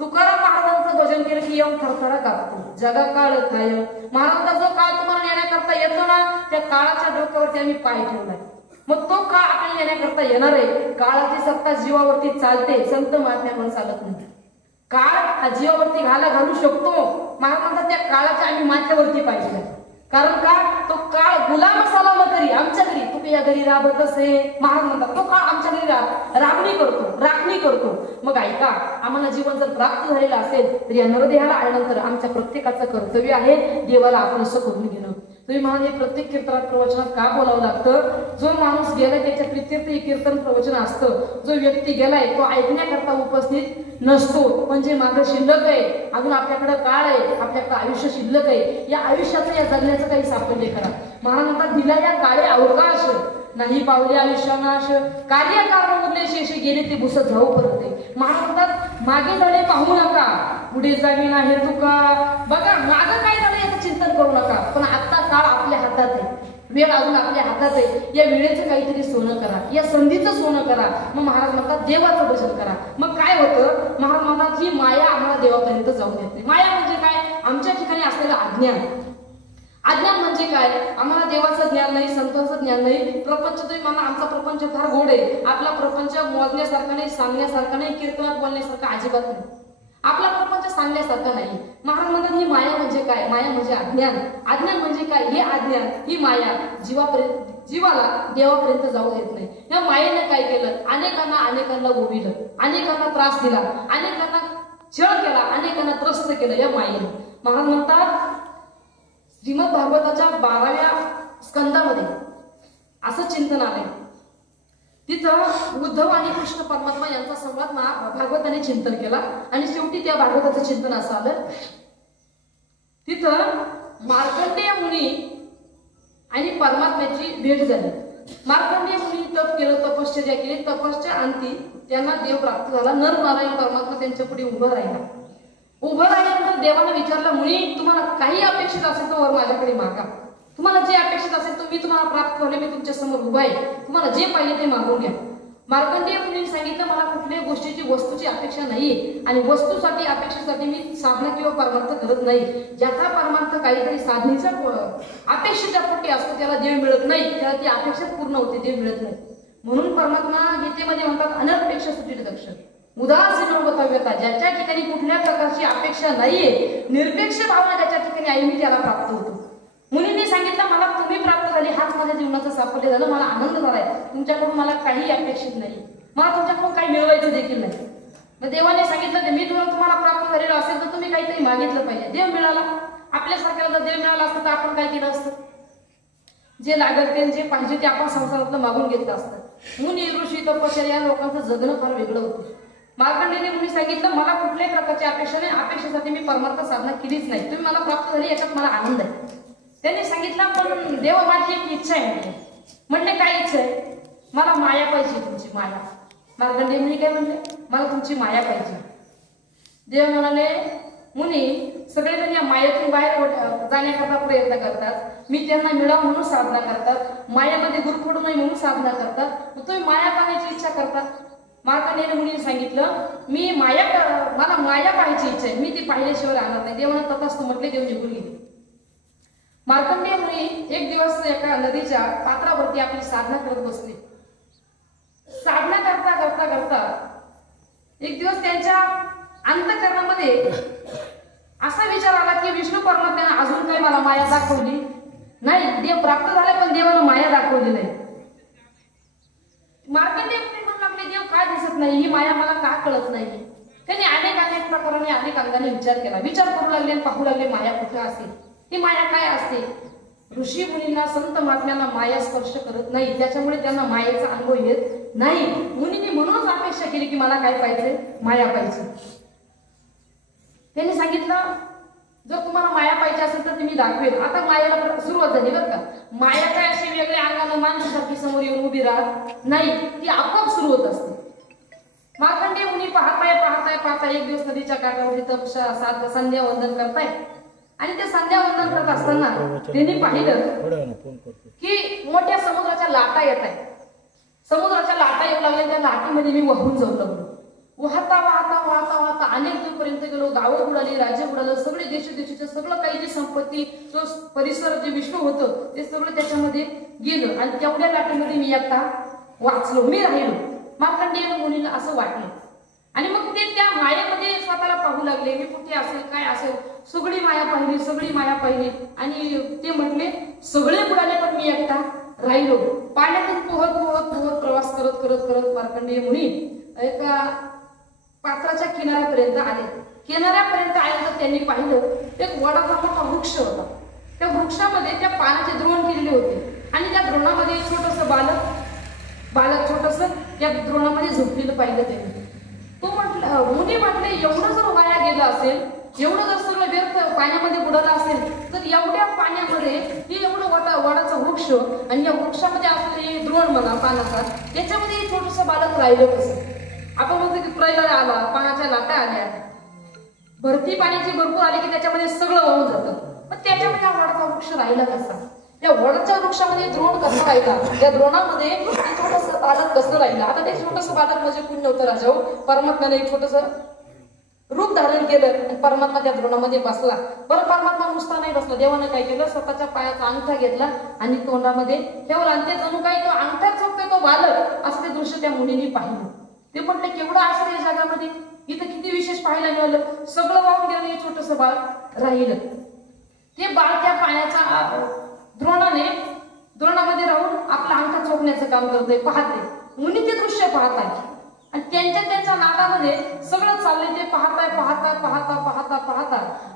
तुकाराम महाराजांचं भजन केलं की यम थरथरा कापतो, जगा काळ काय. महाराजांचा जो काळ तुम्हाला नेण्याकरता येतो ना, त्या काळाच्या डोक्यावरती आम्ही पाय ठेवलाय. मग तो काळ आपल्याला नेण्याकरता येणार आहे. काळाची सत्ता जीवावरती चालते, संत महात्म्यावर चालत नाही. काळ हा जीवावरती घालू शकतो. महाराज म्हणतात त्या काळाच्या आम्ही माथ्यावरती पाहिजे. कारण का? तो काळ गुलाम सलाम करी आमच्या घरी, तू या घरी राबत असे. महाराज म्हणतात तो काळ आमच्या घरी राखणी करतो. मग ऐका, आम्हाला जीवन जर प्राप्त झालेलं असेल तर या नरदेहाला आल्यानंतर आमच्या प्रत्येकाचं कर्तव्य आहे देवाला आपलंसं करून घेणं. तुम्ही म्हणाल हे प्रत्येक कीर्तनात प्रवचनात का बोलावं लागतं? जो माणूस गेलाय त्याच्या प्रित्यर्थ हे कीर्तन प्रवचन असतं. जो व्यक्ती गेलाय तो ऐकण्याकरता उपस्थित नसतो, म्हणजे मागं शिल्लक आहे, अजून आपल्याकडे काळ आहे, आपल्याकडे आयुष्य शिल्लक आहे. या आयुष्याचं, या जगण्याचं काही साफल्य करा. महाराज म्हणतात दिला या काळे अवकाश, नाही पावले आयुष्यानाश, कार्यकारण उरले शेष गेले ते भुसत जाऊ परते. महाराज म्हणतात मागे झाले पाहू नका, पुढे जावी नाही तुका. बघा मागं काय झालं याचं चिंतन करू नका, पण आता काळ आपल्या हातात आहे, वेळ अजून आपल्या हातात आहे. या वेळेचं काहीतरी सोनं करा, या संधीचं सोनं करा. मग महाराज म्हणतात देवाचं भजन करा. मग काय होतं, महाराज म्हणतात ही माया आम्हाला देवापर्यंत जाऊन देत नाही. माया म्हणजे काय, आमच्या ठिकाणी असलेलं अज्ञान. अज्ञान म्हणजे काय, आम्हाला देवाचं ज्ञान नाही, संतांचं ज्ञान नाही. प्रपंच तुम्ही म्हणा आमचा प्रपंच फार गोड आहे, आपला प्रपंच मोजण्यासारखा नाही, सांगण्यासारखा नाही, कीर्तनात बोलण्यासारखा अजिबात नाही. आपला प्रपंच सांगण्यासारखं नाही. महाराज म्हणतात ही माया म्हणजे काय, माया म्हणजे अज्ञान. अज्ञान म्हणजे काय, हे अज्ञान ही माया जीवाला देवापर्यंत जाऊ देत नाही. या मायेने काय केलं, अनेकांना गोविलं, अनेकांना त्रास दिला, अनेकांना छळ केला, अनेकांना त्रस्त केलं या मायेने. महाराज म्हणतात श्रीमद भागवताच्या 12व्या स्कंदामध्ये असं चिंतन आलंय. तिथं उद्धव आणि कृष्ण परमात्मा यांचा संवाद भागवताने चिंतन केला आणि शेवटी त्या भागवताचं चिंतन असं आलं. तिथं मार्कंडेय मुनी आणि परमात्म्याची भेट झाली. मार्कंडेय मुनी तप केलं, तपश्चर्या केली. तपश्चर्या अंती त्यांना देव प्राप्त झाला. नर नारायण परमात्मा त्यांच्या पुढे उभं राहिला. उभं राहिल्यानंतर देवाने विचारलं, मुनी तुम्हाला काही अपेक्षित असेल तर वर माझ्याकडे मागा. तुम्हाला जे अपेक्षित असेल तर मी तुम्हाला प्राप्त झाले, मी तुमच्या समोर उभा आहे, तुम्हाला जे पाहिजे ते मागून घ्या. मार्कंडेय मुनीने सांगितलं मला कुठल्याही गोष्टीची वस्तूची अपेक्षा नाहीये आणि वस्तूसाठी अपेक्षेसाठी मी साधना किंवा परमार्थ करत नाही. ज्याचा परमार्थ काहीतरी साधनेचा अपेक्षेच्या पोटी असतो त्याला देव मिळत नाही, त्याला ती अपेक्षा पूर्ण होते, देव मिळत नाही. म्हणून परमात्मा गीतेमध्ये म्हणतात अनपेक्षा सुचित दक्ष उदासीन वक्तव्यता. ज्याच्या ठिकाणी कुठल्या प्रकारची अपेक्षा नाहीये, निरपेक्ष भावना ज्याच्या ठिकाणी आहे मी त्याला प्राप्त होतो. मुनींनी सांगितलं मला तुम्ही प्राप्त झाले, हाच माझ्या जीवनाचं साफल्य झालं, मला आनंद झालाय, तुमच्याकडून मला काही अपेक्षित नाही, मला तुमच्याकडून काही मिळवायचं देखील नाही. मग देवाने सांगितलं मी तुम्हाला प्राप्त झालेलं असेल तर तुम्ही काहीतरी मागितलं पाहिजे. देव मिळाला, आपल्यासारख्याला जर देव मिळाला असतं तर आपण काय केलं असतं, जे लागत ते जे पाहिजे ते आपण संसारातलं मागून घेतलं असतं. मुनी ऋषी तपश्चर्या या लोकांचं जगणं फार वेगळं होतं. मार्कंडेयने मुनी सांगितलं मला कुठल्याही प्रकारची अपेक्षा नाही, अपेक्षेसाठी मी परमार्थ साधना केलीच नाही, तुम्ही मला प्राप्त झाली याच्यात मला आनंद आहे. त्यांनी सांगितलं पण देवा माझी एक इच्छा आहे. म्हणले काय इच्छा आहे, मला माया पाहिजे, तुमची माया. मार्कंडेय मुनी काय म्हणले, मला तुमची माया पाहिजे. देव म्हणाले मुनी सगळेजण या मायेतून बाहेर जाण्याकरता प्रयत्न करतात, मी त्यांना मिळावं म्हणून साधना करतात, मायामध्ये गुरफडू नये म्हणून साधना करतात, तुम्ही माया पाहण्याची इच्छा करतात. मार्कंडेय मुनीने सांगितलं मला माया पाहायची इच्छा आहे, मी ती पाहिल्याशिवाय राहणार नाही. देवानं तथास्तु म्हटले, देव निघून गेले. मार्कंडेय मुनी एक दिवस एका नदीच्या पात्रावरती आपली साधना करत बसले. साधना करता करता करता एक दिवस त्यांच्या अंतःकरणामध्ये असा विचार आला की विष्णू परमात्म्याने अजून काही मला माया दाखवली नाही. देव प्राप्त झाले पण देवानं माया दाखवली नाही. मार्कंडेय मुनी म्हणू लागले देव काय दिसत नाही, ही माया मला का कळत नाही. त्यांनी अनेक प्रकाराने अनेक अंगाने विचार केला, विचार करू लागले आणि पाहू लागले माया कुठे असेल, ही माया काय असते. ऋषी मुनींना संत महात्म्यांना माया स्पर्श करत नाही, त्याच्यामुळे त्यांना मायेचा अनुभव येत नाही. मुनींनी म्हणूनच अपेक्षा केली की मला काय पाहिजे, माया पाहिजे. त्यांनी सांगितलं जर तुम्हाला माया पाहिजे असेल तर तुम्ही दाखवेल. आता मायाला सुरुवात झाली बरं का. माया काय अशी वेगळ्या अंगाने माणसासारखी समोर येऊन उभी राहत नाही, ती आपोआप सुरू होत असते. मार्कंडेय मुनी पाहताय एक दिवस नदीच्या काठावरती संध्या वंदन करताय आणि ते संध्या वंदन करत असताना त्यांनी पाहिलं की मोठ्या समुद्राच्या लाटा येत आहेत. समुद्राच्या लाटा येऊ लागल्या, त्या लाटेमध्ये मी वाहून जाऊ लागलो. वाहता वाहता वाहता वाहता अनेक दूरपर्यंत गेलो. गावं उडाली, राज्य उडालं, सगळे देशोदेशीचं सगळं काही जी संपत्ती, जो परिसर, जे विश्व होतं ते सगळं त्याच्यामध्ये गेलं आणि तेवढ्या लाटेमध्ये मी एकटा वाचलो, मी राहिलो. मार्कंडेय मुनीला असं वाटलं आणि मग ते त्या मायेमध्ये स्वतःला पाहू लागले, मी कुठे असेल, काय असेल. सगळी माया पाहिली आणि ते म्हटले सगळे बुडाले पण मी एकटा राहिलो. पाण्यातून पोहत प्रवास करत करत करत मार्कंडेय मुनी एका पात्राच्या किनाऱ्यापर्यंत आले. किनाऱ्यापर्यंत आल्यानंतर त्यांनी पाहिलं एक वडाचा मोठा वृक्ष होता. त्या वृक्षामध्ये त्या पानाचे द्रोण केलेले होते आणि त्या द्रोणामध्ये एक छोटस बालक छोटस त्या द्रोणामध्ये झोपलेलं पाहिलं त्यांनी. तो मुनी म्हटले एवढं जर वाया गेलं असेल एवढं जर सगळं व्यर्थ पाण्यामध्ये बुडत असेल तर एवढ्या पाण्यामध्ये हे एवढं वडाचं वृक्ष आणि या वृक्षामध्ये असलेले द्रोण म्हणा पानाचा, त्याच्यामध्ये छोटस बालक राहिलं कसं? आपण म्हणतो की प्रलय आला, पाण्याच्या लाटा आल्या, भरती पाण्याची भरपूर आली की त्याच्यामध्ये सगळं वाहून जातं, पण त्याच्यामध्ये हा वडाचा वृक्ष राहिला कसा? त्या वडाच्या वृक्षामध्ये द्रोण कसं राहिला? त्या द्रोणामध्ये छोटस बालक कसं राहिलं? आता ते छोटस बालक म्हणजे कोण नव्हतं राजा, परमात्म्याने एक छोटस रूप धारण केलं आणि परमात्मा त्या द्रोणामध्ये बसला. बरं, परमात्मा नुसता नाही बसला, देवाने काय केलं, स्वतःच्या पायाचा अंगठा घेतला आणि तोंडामध्ये ठेवला आणि ते जणू काही तो अंगठा चोखतोय तो बालक असं ते दृश्य त्या मुलीने पाहिलं. ते म्हटलं केवढं आश्चर्य जगामध्ये, इथं किती विशेष पाहायला मिळालं, सगळं वाहून गेलं, हे छोटस बाळ राहिलं. ते बाळ त्या पाण्याच्या द्रोणामध्ये राहून आपला अंगठा चोखण्याचं काम करतोय, पाहते. मुनी ते दृश्य पाहत आहे आणि त्यांच्या नादामध्ये सगळं चाललंय, ते पाहता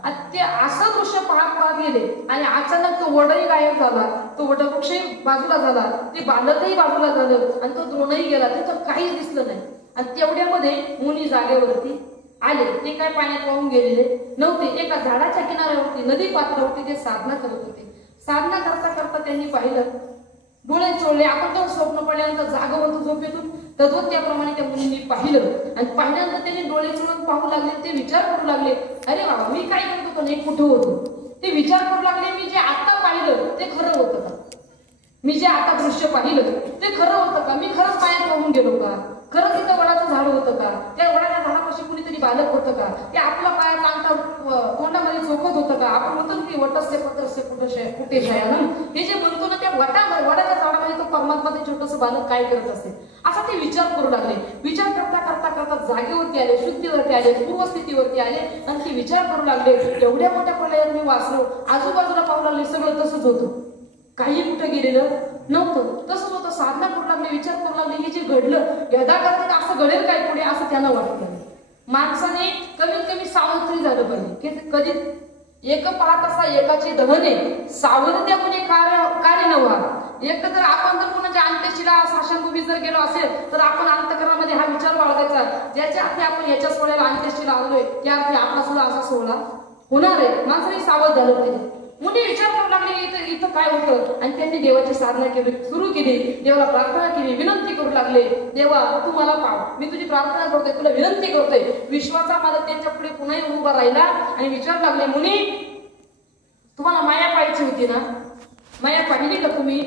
आणि ते असं दृश्य पाहत गेले आणि अचानक तो वडही गायब झाला, तो वटवृक्षही बाजूला झाला, ते बालकही बाजूला झालं आणि तो द्रोणही गेला, तिथं काहीच दिसलं नाही. आणि तेवढ्यामध्ये मुनी जागेवरती आले. ते काय पाण्यात वाहून गेलेले नव्हते, एका झाडाच्या किनाऱ्यावरती नदी पात्रावरती ते साधना करत होते. साधना करता करता त्यांनी पाहिलं, डोळे चोळले. आपण तर स्वप्न पडल्यानंतर जागं होतो झोपेतून, तद्वत त्याप्रमाणे त्या मुलींनी पाहिलं आणि पाहिल्यानंतर त्यांनी डोळे चोळून पाहू लागले. ते विचार करू लागले, अरे बाबा मी काय करत होतो नाही, कुठं होतो? ते विचार करू लागले, मी जे आता पाहिलं ते खरं होतं का? मी जे आता दृश्य पाहिलं ते खरं होतं का? मी खरंच पायात वाहून गेलो का? खरंच तिथं वडाचं झाड होतं का? त्या वडाच्या झाडापाशी कुणीतरी बालक होतं का? ते आपला पायाचा अंगठा तोंडामध्ये चोखत होतं का? आपण म्हणतो की वटस्य पत्रस्य कुठे शयनम, हे जे म्हणतो ना, त्या वडाच्या झाडामध्ये तो परमात्मा ते छोटंसं बालक काय करत असेल असा ते विचार करू लागले. विचार करता करता करता जागेवरती आले, शुद्धीवरती आले, पूर्वस्थितीवरती आले आणि ते विचार करू लागले, एवढ्या मोठ्या प्रलयात मी वाचलो, आजूबाजूला पाहू लागले, सगळं तसंच होतं, काही कुठं गेलेलं नव्हतं, तसंच होतं. साधना करू लागले, विचार करू लागले, हे जे घडलं यदा करता असं घडेल काय पुढे, असं त्यांना वाटलं. माणसाने कमीत कमी सावध तरी झालं पाहिजे की कधी एक पाहत असा एकाचे दहने सावध त्या कोणी कार्य नव्हा. एक तर आपण जर कोणाच्या अंत्येशीला साशंभूमी जर गेलो असेल तर आपण अंतकरणामध्ये हा विचार बाळगायचा, ज्याच्या अर्थी आपण याच्या सोहळ्याला अंत्येशीला आलोय त्या अर्थी आपला सुद्धा असा सोहळा होणार आहे. माणसाने सावध झालं पाहिजे. मुली विचार करू लागले इथं काय होतं आणि त्यांनी देवाची साधना केली, सुरू केली, देवाला प्रार्थना केली, विनंती करू लागले, देवा तू मला पाव, मी तुझी प्रार्थना करतोय, तुला विनंती करतोय. विश्वाचा मालक त्यांच्या पुढे पुन्हा उभा राहिला आणि विचार लागले, मुनी तुम्हाला माया पाहिजे होती ना, माया पाहिली का तुम्ही?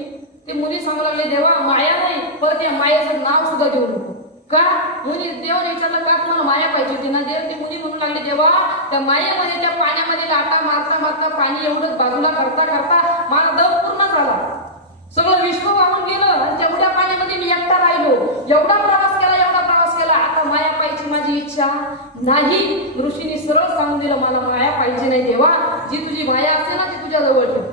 ते मुली सांगू लागले, देवा माया नाही, परत या मायाचं नाव सुद्धा घेऊ नको का? मुनी देवाने विचारलं का तुम्हाला माया पाहिजे होती ना? देव ते मुली म्हणू लागले, देवा त्या मायेमध्ये त्या पाण्यामध्ये लाटा मारता मारता पाणी एवढं बाजूला करता करता माझा दम पूर्ण झाला, सगळं विश्व वाहून गेलं आणि तेवढ्या पाण्यामध्ये मी एकटा राहिलो, एवढा प्रवास केला, आता माया पाहिजे माझी इच्छा नाही. ऋषीने सरळ सांगून दिलं, मला माया पाहिजे नाही देवा, जी तुझी माया असते ना ती तुझ्या जवळ ठेव.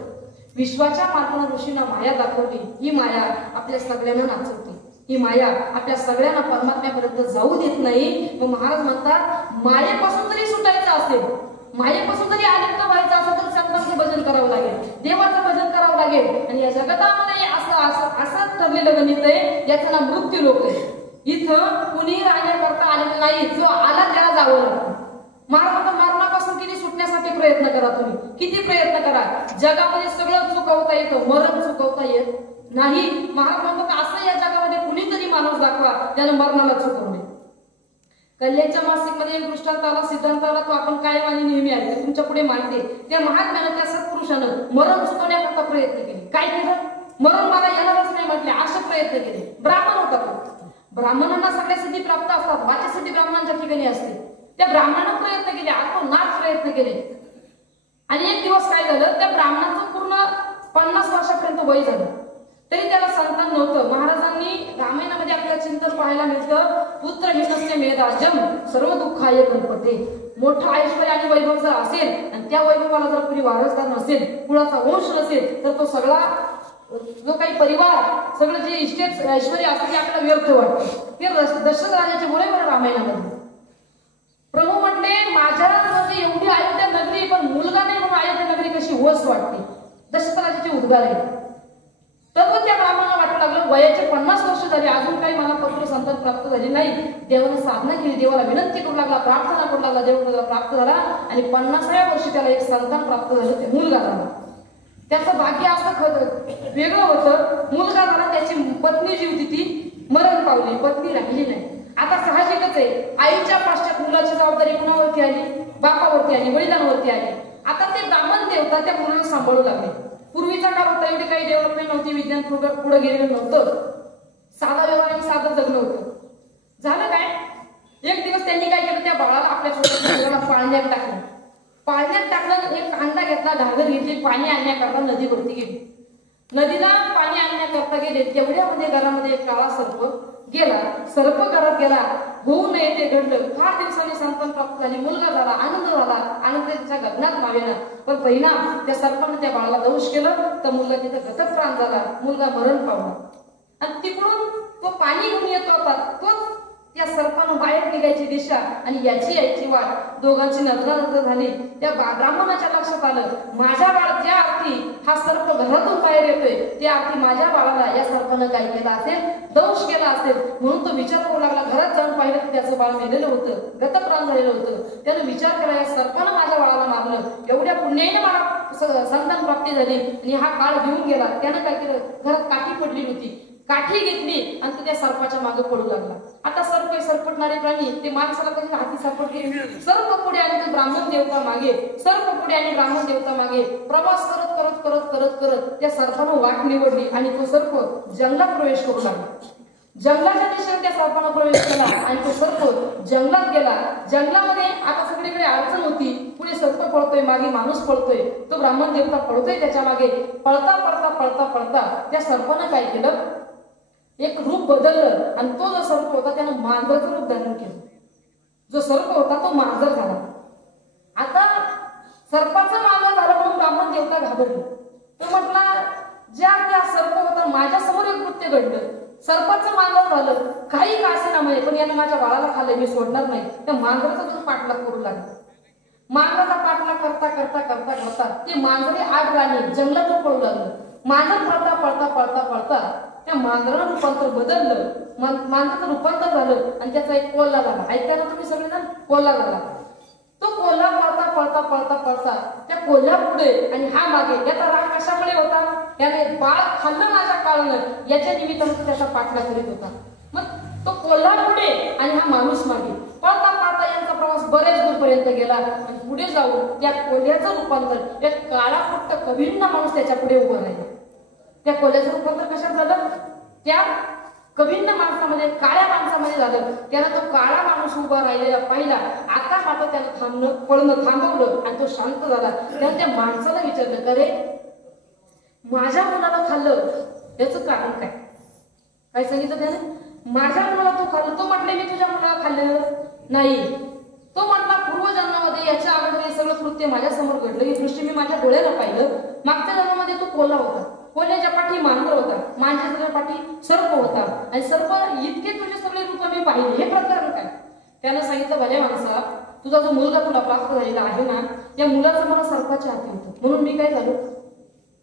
विश्वाच्या मार्गाने ऋषींना माया दाखवली. ही माया आपल्या सगळ्यांना नाचवते, ही माया आपल्या सगळ्यांना परमात्म्यापर्यंत जाऊ देत नाही. मग महाराज म्हणतात, मायेपासून जरी सुटायचं असेल, मायेपासून जरी आलिप्त व्हायचं असेल तर संतांचं भजन करावं लागेल, देवाचं भजन करावं लागेल. आणि या जगतामध्ये असं ठरलेलं गणित आहे, याचं नाव मृत्यू लोक आहे. इथं कुणी राहण्याकरता आलेलं नाही, जो आला त्याला जावं लागतं. महाराज मरणापासून किती सुटण्यासाठी प्रयत्न करा, तुम्ही किती प्रयत्न करा, जगामध्ये सगळं चुकवता येतं, मरण चुकवता येत नाही. महाराज म्हणतात, असं या जगामध्ये कुणीतरी माणूस दाखवा त्यानं मरणाला चुकवणे. कल्याणच्या मासिकमध्ये एक दृष्टांत आला, सिद्धांत आला, तो आपण कायम आणि नेहमी आहे तुमच्या पुढे मांडते. त्या महात्म्यानं, त्या सत्पुरुषानं मरण चुकवण्याकरता प्रयत्न केले. काय केलं? मरण मला येणारच नाही म्हटले, असे प्रयत्न केले. ब्राह्मण होता तो. ब्राह्मणांना सगळ्या सिद्धी प्राप्त असतात, वाचसिद्धी ब्राह्मणांच्या ठिकाणी असते. त्या ब्राह्मणानं प्रयत्न केले, आत्मनाथ प्रयत्न केले. आणि एक दिवस काय झालं, त्या ब्राह्मणाचं पूर्ण 50 वर्षापर्यंत वय झालं, तरी त्याला संतान नव्हतं. महाराजांनी रामायणामध्ये आपल्याला चिंतन पाहायला मिळतं, पुत्रहीनस्य मेधाजम सर्व दुःखाय कल्पते. मोठं ऐश्वर्य आणि वैभव जर असेल आणि त्या वैभवाला जर कोणी वारसदार नसेल, कुळाचा वंश नसेल, तर तो सगळा जो काही परिवार, सगळं जे इस्टेट ऐश्वर्य असतं ते आपल्याला व्यर्थ वाटतं. ते दशरथ राजाचे बोले बरं रामायणामध्ये. प्रभू म्हटले, माझ्या म्हणजे एवढी अयोध्या नगरी पण मुलगा नाही म्हणून अयोध्या नगरी कशी होस वाटते. दशरथ राजाचे उद्गार आहे. तर त्या ब्राह्मणाला वाटू लागलं वयाचे 50 वर्ष झाली अजून काही मला पुत्र संतान प्राप्त झाले नाही. देवाने साधना केली, देवाला विनंती करू लागला, प्रार्थना करू लागला, देवाला प्राप्त झाला आणि 50व्या वर्षी त्याला एक संतान प्राप्त झालं, ते मुलगा झाला. त्याचं भाग्य असं वेगळं होतं. मुलगा झाला, त्याची पत्नी जी होती ती मरण पावली, पत्नी राहिली नाही. आता साहजिकच आहे, आईच्या पश्चात मुलाची जबाबदारी कुणावरती आली? बापावरती आली, वडिलांवरती आली. आता ते ब्राह्मण देवता त्या मुलाला सांभाळू लागले. पूर्वीचा काळ होता, एवढी काही डेव्हलपमेंट नव्हती, विज्ञान पुढे गेलेलं नव्हतं, साधा व्यवहार आणि साधं जगणं होतं. झालं काय, एक दिवस त्यांनी काय केलं, त्या बाळाला आपल्या स्वतःच्या पाळण्यात टाकलं. पाळण्यात टाकलं, एक कांदा घेतला, घागर घेतली, पाणी आणण्याकरता नदीवरती गेली. नदीला पाणी आणण्याकरता गेले, तेवढ्यामध्ये घरामध्ये एक काळा सर्प गेला. सर्प घरात गेला, होऊ नये ते घडलं. फार दिवसांनी संतान प्राप्त झाली, मुलगा झाला, आनंद झाला, आनंद त्याच्या गगनात मावेना. पण परिणाम त्या सर्पाने त्या बाळाला दंश केलं, तर मुलगा तिथं गतप्राण झाला, मुलगा मरण पावला. आणि तिकडून तो पाणी घेऊन येतो होता, तोच त्या सर्पानं बाहेर निघायची दिशा आणि याची वाट, दोघांची नजर झाली. त्या ब्राह्मणाच्या लक्षात आलं, माझ्या बाळ ज्या अर्थी हा सर्प घरातून बाहेर येतोय, त्या अर्थी माझ्या बाळाला या सर्पानं काय केलं असेल, दंश केला असेल. म्हणून तो विचार करू लागला. घरात जाऊन पाहिलं की त्याचं बाळ मेलेलं होतं, गतप्राण झालेलं होतं. त्यानं विचार केला, या सर्पानं माझ्या बाळाला मारलं, एवढ्या पुण्याने मला संतान प्राप्ती झाली आणि हा काळ घेऊन गेला. त्यानं काय केलं, घरात काठी पडली होती, काठी घेतली आणि त्या सर्पाच्या मागे पडू लागला. आता सर्प सरपटणारे प्राणी, ते माणसाला कधी हाती सापडते. सर्प पुढे आणि तो ब्राह्मण देवता मागे, सर्प पुढे आणि ब्राह्मण देवता मागे. प्रवास करत करत करत करत करत त्या सर्पानं वाट निवडली आणि तो सर्प जंगलात प्रवेश करू लागला. जंगलाच्या दिशेने त्या सर्पानं प्रवेश केला आणि तो सर्प जंगलात गेला. जंगलामध्ये आता सगळीकडे अडचण होती, पुढे सर्प पळतोय, मागे माणूस पळतोय, तो ब्राह्मण देवता पळतोय त्याच्या मागे. पळता पळता पळता पळता त्या सर्पानं काय केलं, एक रूप बदललं आणि तो जो सर्प होता त्यानं मांजराचं रूप धारण केलं. जो सर्प होता तो मांजर झाला. आता सर्पाचं मांजर झालं म्हणून ब्राह्मण देवता घाबरले. तो म्हटला, ज्या त्या सर्प होता माझ्या समोर एक कृत्य घडलं, सर्पाचं मांजर झालं, काही का असेना म्हणजे, पण यानं माझ्या बाळाला खाल्लं, मी सोडणार नाही. त्या मांजराचा तो पाठलाग करू लागला. मांजराचा पाठलाग करता करता करता करता ते मांजरे आड राणी जंगलात पळू लागलं. मांजर पळता पळता पळता पळता त्या मांजरानं रूपांतर बदललं, मांजराचं रूपांतर झालं आणि त्याचा एक कोल्हा झाला. ऐका ना तुम्ही सगळेजण, कोल्हा झाला. तो कोल्हा पळता पळता पळता पळता त्या कोल्हा पुढे आणि हा मागे. याचा राग कशामुळे होता, याने बाळ खाल्लं माझ्या काळानं, याच्या निमित्तानं त्याचा पाठलाग करीत होता. मग तो कोल्हा पुढे आणि हा माणूस मागे. पळता पळता यांचा प्रवास बरेच दूरपर्यंत गेला आणि पुढे जाऊन त्या कोल्ह्याचं रूपांतर एक काळा फक्त कविंना माणूस त्याच्या पुढे उभा राहिला. त्या कोल्ह्याचं रूपांतर कशात झालं, त्या कविंना माणसामध्ये, काळ्या माणसामध्ये झालं. त्यानं तो काळा माणूस उभा राहिलेला पाहिला. आता मात्र त्यानं पळणं थांबवलं आणि तो शांत झाला. त्यानं त्या माणसाला विचारलं, का रे, माझ्या मुलाला खाल्लं याचं कारण काय? काय सांगितलं त्याने, माझ्या मुलाला तू खाल्लं. तो म्हटले, मी तुझ्या मुलाला खाल्लेलं नाही. तो म्हटला, पूर्वजन्मामध्ये याच्या अगोदर हे सगळं कृत्य माझ्या समोर घडलं, ही दृष्टी मी माझ्या डोळ्याला पाहिलं. मागच्या जन्मामध्ये तो कोल्हा होता, कोल्ह्याच्या पाठी मांजर होता, मांजराच्या पाठी सर्प होता आणि सर्प इतके तुझे सगळे रूप मी पाहिले, हे प्रकरण काय? त्यानं सांगितलं, भल्या माणसा, तुझा जो मुलगा तुला प्राप्त झालेला आहे ना, या मुलाचं मला सर्पाच्या हाती होतं, म्हणून मी काय झालो,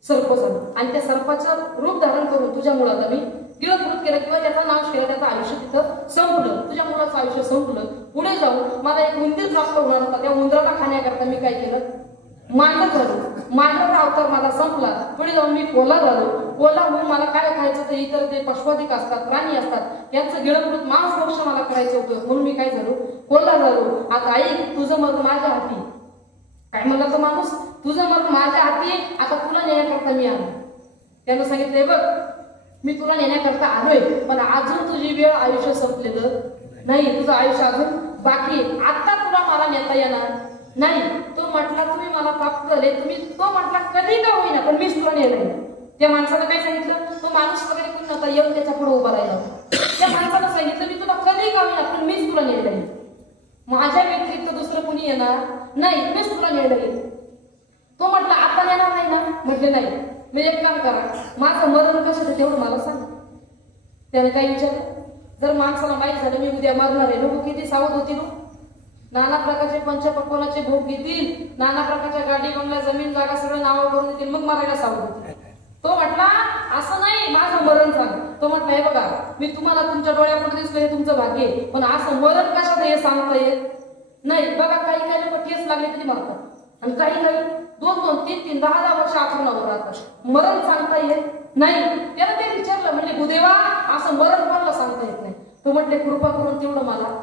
सर्प झालो आणि त्या सर्पाचं रूप धारण करून तुझ्या मुलाला मी गिळंकृत केलं किंवा त्याचा नाश केला. त्याचं आयुष्य तिथं संपलं, तुझ्या मुलाचं आयुष्य संपलं. पुढे जाऊन मला एक उंदीर प्राप्त होणार होता, त्या उंदराला खाण्याकरता मी काय केलं, मांजर झालो. मांजराचा अवतार माझा संपला. पुढे जाऊन मी कोल्हा झालो. कोल्हा होऊन मला काय खायचं, तर इतर जे पशुधिक असतात, प्राणी असतात, यांचं गिळंकृत मांस भक्ष मला करायचं होतं, म्हणून मी काय झालो, कोल्हा झालो. आता ऐक, तुझं मग माझ्या हाती. काय म्हणला तो माणूस, तुझं मग माझ्या हाती, आता तुला नेण्याकरता मी आलो. त्यानं सांगितलंय, बघ, मी तुला नेण्याकरता आलोय, पण अजून तुझी वेळ, आयुष्य संपलेलं नाही, तुझं आयुष्य अजून बाकी. आता तुला मला नेता येणार नाही. तो म्हटला, तुम्ही मला प्राप्त झाले, तो म्हटला, कधी का होईना, पण मीच तुला नेलं. त्या माणसाला काय सांगितलं, तो माणूस वगैरे कोण नव्हता, येऊन त्याच्या पुढे उभा राहिला. त्या माणसाला सांगितलं, मी तुला कधी का होईना, पण मीच तुला नेलं. माझ्या व्यतिरिक्त दुसरं कुणी येणार नाही, मीच तुला नेलं. तो म्हटला, आता नेणार नाही ना? म्हटले नाही. मी एक काम करा, माझं मरण कसं तेवढं मला सांग. त्याने काय विचारलं, जर माणसाला माहीत झालं मी उद्या मरणार आहे, लोक किती सावध होतील. नाना प्रकारचे पंचपक्वानाचे भोग घेतील, नाना प्रकारच्या गाडी बंगला, जमीन जागा सगळं नावं करून देतील, मग मरायला सावध होतील. तो म्हटला, असं नाही, माझं मरण सांग. तो म्हटलं हे बघा, मी तुम्हाला तुमच्या डोळ्यापुढे दिसलं हे तुमचं भाग्य आहे, पण असं मरण कशात हे सांगता येत नाही. बघा काही काही लोक केस लागले तरी मरतात आणि काही काही 2-2, 3-3, 10-10 वर्ष आतुरणावर राहतात. मरण सांगता येत नाही. त्याला ते विचारलं, म्हणजे गुरुदेवा असं मरण कोणाला सांगता येत नाही. तो म्हटले कृपा करून तेवढं मला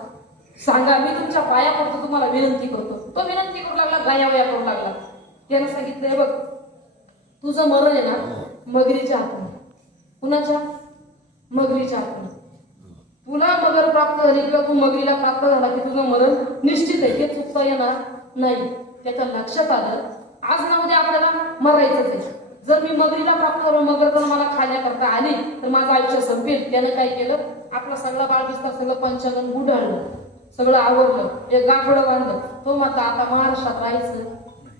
सांगा, मी तुमच्या पाया पडतो, तुम्हाला विनंती करतो. तो विनंती करू लागला, गायावया करू लागला. त्यानं सांगितलं बघ, तुझं मरण आहे ना मगरीच्या हातून. कुणाच्या? मगरीच्या हातून. तुला मगर प्राप्त झाली किंवा तू मगरीला प्राप्त झाला की तुझं मरण निश्चित आहे, हे चुकता येणार नाही. त्याच्या लक्षात आलं आज ना उद्या आपल्याला मरायचंच आहे. जर मी मगरीला प्राप्त झालो, मगर जर मला खाण्याकरता आली तर माझं आयुष्य संपेल. त्यानं काय केलं, आपला सगळा बाळ विस्तार सगळं पंचांगण गुढाळलं, सगळं आवरलं, एक गाठोडं बांधलं. तो म्हणता आता महाराष्ट्रात राहायचं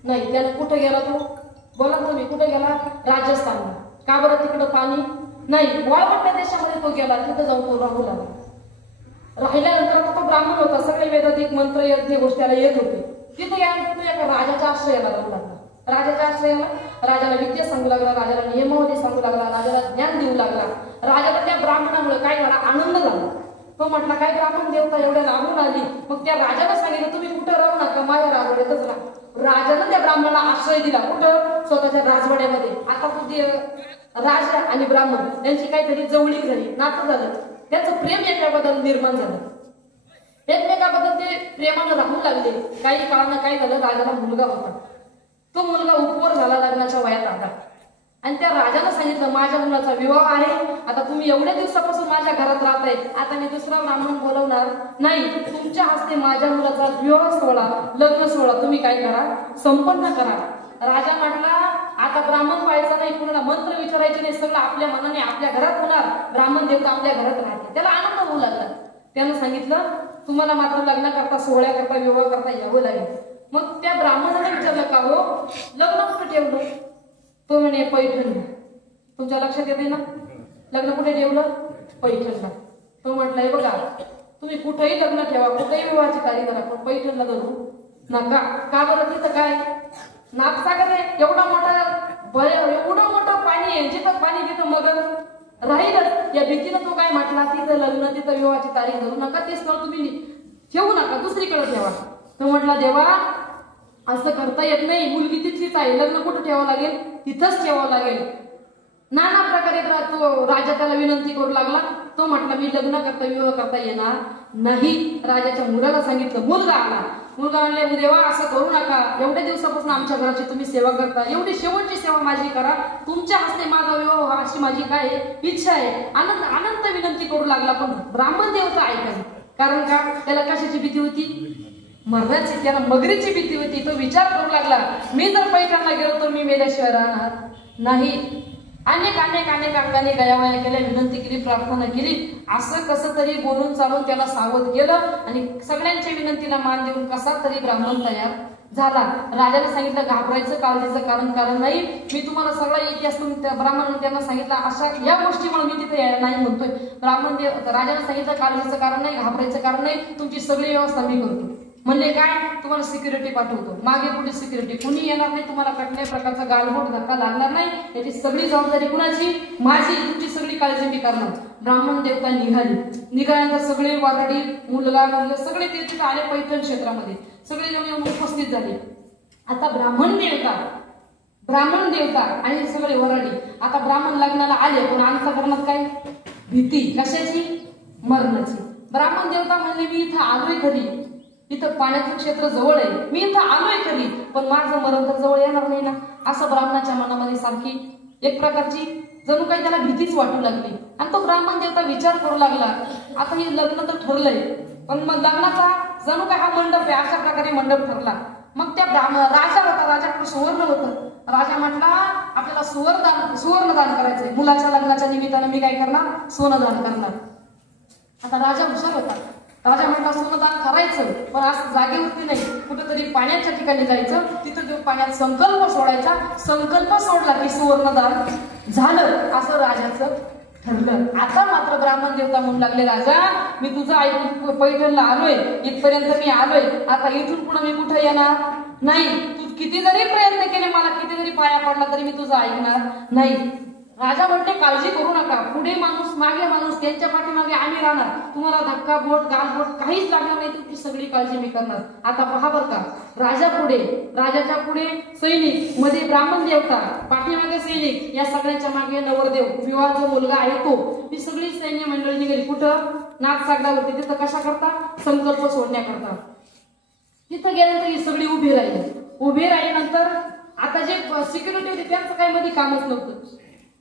नाही. त्यानं कुठे गेला तो? बोला तुम्ही, कुठे गेला? राजस्थानला. का बरं? तिकडं पाणी नाही. वाळवंट देशामध्ये तो गेला, तिथं जाऊन तो राहू लागला. राहिल्यानंतर तो ब्राह्मण होता, सगळे वेदाधिक मंत्र यज्ञ गोष्टी त्याला येत होते. तिथे गेल्यानंतर तो एका राजाच्या आश्रयाला राहू लागला. राजाच्या आश्रयाला राजाला विद्या सांगू लागला, राजाला नियमावली सांगू लागला, राजाला ज्ञान देऊ लागला. राजाला त्या ब्राह्मणामुळे काय झाला? आनंद झाला. तो म्हटला काय ब्राह्मण देवता एवढ्या लांबून आली. मग त्या राजाला सांगितलं तुम्ही कुठं राहू नका, माझ्या राजवाड्यातच राहा. राजानं त्या ब्राह्मणाला आश्रय दिला. कुठं? स्वतःच्या राजवाड्यामध्ये. आता तो राजा आणि ब्राह्मण यांची काहीतरी जवळीक झाली, नातं झालं, त्यांचं प्रेम एकमेकाबद्दल निर्माण झालं. एकमेकाबद्दल ते प्रेमानं राहू लागले. काही काळानं काय झालं, राजाला मुलगा होता. तो मुलगा उपवर झाला, लग्नाच्या वयात आला आणि त्या राजानं सांगितलं माझ्या मुलाचा विवाह आहे, आता तुम्ही एवढ्या दिवसापासून माझ्या घरात राहताय, आता मी दुसरा ब्राह्मण बोलवणार नाही. तुमच्या हस्ते माझ्या मुलाचा विवाह सोहळा, लग्न सोहळा तुम्ही काय करा, संपन्न करा. राजा म्हटला आता ब्राह्मण व्हायचा नाही, कुणाला मंत्र विचारायचे नाही, सगळं आपल्या मनाने आपल्या घरात होणार. ब्राह्मण देवता आपल्या घरात राहते. त्याला आनंद होऊ लागला. त्यानं सांगितलं तुम्हाला मात्र लग्न करता, सोहळ्या करता, विवाह करता यावं लागेल. मग त्या ब्राह्मणाने विचारलं का हो लग्न कुठे ठेवलं? तो म्हणे पैठणला. तुमच्या लक्षात येते ना, लग्न कुठे ठेवलं? पैठणला. तो म्हटलंय बघा तुम्ही कुठेही लग्न ठेवा, कुठेही विवाहाची तारीख करा, पण पैठणला धरू नका. का बरं? तिथं काय नागसागर आहे, एवढा मोठा एवढं मोठं पाणी आहे, जिथं पाणी तिथं मगर राहीलच. या भीतीनं तो काय म्हटला, तिथं लग्न, तिथं विवाहाची तारीख धरू नका, ते स्थळ तुम्ही ठेवू नका, दुसरीकडे ठेवा. तो म्हटला देवा असं करता येत नाही, मुलगी तिथलीच आहे, लग्न कुठं ठेवावं लागेल? तिथंच ठेवावं लागेल. नाना प्रकारे तो राजा त्याला विनंती करू लागला. तो म्हटला मी लग्न करता, विवाह करता येणार नाही. राजाच्या मुलाला सांगितलं. मुलगा आला. मुलगा म्हणले देवा असं करू नका, एवढ्या दिवसापासून आमच्या घराची तुम्ही सेवा करता, एवढी शेवटची सेवा माझी करा, तुमच्या हस्ते माझा विवाह व्हावा अशी माझी काय इच्छा आहे. अनंत विनंती करू लागला. पण ब्राह्मण देवता ऐकायला, कारण का त्याला कशाची भीती होती? मरणाची. त्याला मगरीची भीती होती. तो विचार करू लागला मी जर पैठणला गेलो तर मी मेल्याशिवाय राहणार नाही. अनेक अंगाने गयावया केल्या, विनंती केली, प्रार्थना केली. असं कसं तरी बोलून चालून त्याला सावध केलं आणि सगळ्यांच्या विनंतीला मान देऊन कसा तरी ब्राह्मण तयार झाला. राजाने सांगितलं घाबरायचं काळजीचं कारण नाही, मी तुम्हाला सगळा इतिहास ब्राह्मण त्यांना सांगितला. अशा या गोष्टीमुळे मी तिथे यायला नाही म्हणतोय. ब्राह्मण राजाने सांगितलं काळजीचं कारण नाही, घाबरायचं कारण नाही, तुमची सगळी व्यवस्था मी करतो. म्हणले काय? तुम्हाला सिक्युरिटी पाठवतो, मागे पुढे सिक्युरिटी, कुणी येणार नाही, तुम्हाला कुठल्याही प्रकारचा गालबोट धक्का लागणार नाही, याची सगळी जबाबदारी कुणाची? माझी. तुमची सगळी काळजी मी करणार. ब्राह्मण देवता निघाल्यानंतर सगळे वराडी मुलगा सगळे ते तिथे आले. पैठण क्षेत्रामध्ये सगळे येऊन उपस्थित झाले. आता ब्राह्मण देवता आणि सगळे वराडी आता ब्राह्मण लग्नाला आले, पण अंतःकरणात काय भीती? कशाची? मरणाची. ब्राह्मण देवता म्हणले मी इथं आलोय खरी, इथं पाण्याचं क्षेत्र जवळ आहे, मी इथं आलोय खरी, पण माझं मरण तर जवळ येणार नाही ना. असं ब्राह्मणाच्या मनामध्ये सारखी एक प्रकारची जणू काही त्याला भीतीच वाटू लागली. आणि तो ब्राह्मण देवता विचार करू लागला आता हे लग्न तर ठरलंय, पण मग लग्नाचा जणू काय हा मंडप आहे, अशा प्रकारे मंडप ठरला. मग त्या राजा होता, राजाकडे सुवर्ण होतं. राजा म्हटला आपल्याला सुवर्णदान करायचंय, मुलाच्या लग्नाच्या निमित्तानं मी काय करणार? सोनदान करणार. आता राजा हुशार होता. राजा म्हटला सोनदान करायचं, पण असं जागेवरती नाही, कुठेतरी पाण्याच्या ठिकाणी जायचं, तिथं जो पाण्यात संकल्प सोडायचा, संकल्प सोडला की सुवर्णदान झालं, असं राजाचं ठरलं. आता मात्र ब्राह्मण देवता म्हणू लागले राजा मी तुझं ऐकून पैठणला आलोय, इथपर्यंत मी आलोय, आता इथून पुढे मी कुठे येणार नाही. तू किती जरी प्रयत्न केले, मला किती जरी पाया पडला तरी मी तुझं ऐकणार नाही. राजा म्हणते काळजी करू नका, पुढे माणूस मागे माणूस, त्यांच्या पाठीमागे आम्ही राहणार, तुम्हाला धक्का बोट गालबोट काहीच लागणार नाही, तुमची सगळी काळजी मी करणार. आता पहा बरं का, राजा पुढे, राजाच्या पुढे सैनिक, मध्ये ब्राह्मण देवता, पाठीमागे सैनिक, या सगळ्यांच्या मागे नवरदेव, विवाह जो मुलगा आहे तो, ही सगळी सैन्य मंडळी निघाली. कुठं? नागसागरावरती. तिथं कशा करता? संकल्प सोडण्याकरता. तिथं गेल्यानंतर ही सगळी उभी राहिली. उभी राहिल्यानंतर आता जे सिक्युरिटी होते त्यांचं काही मध्ये कामच नव्हतं.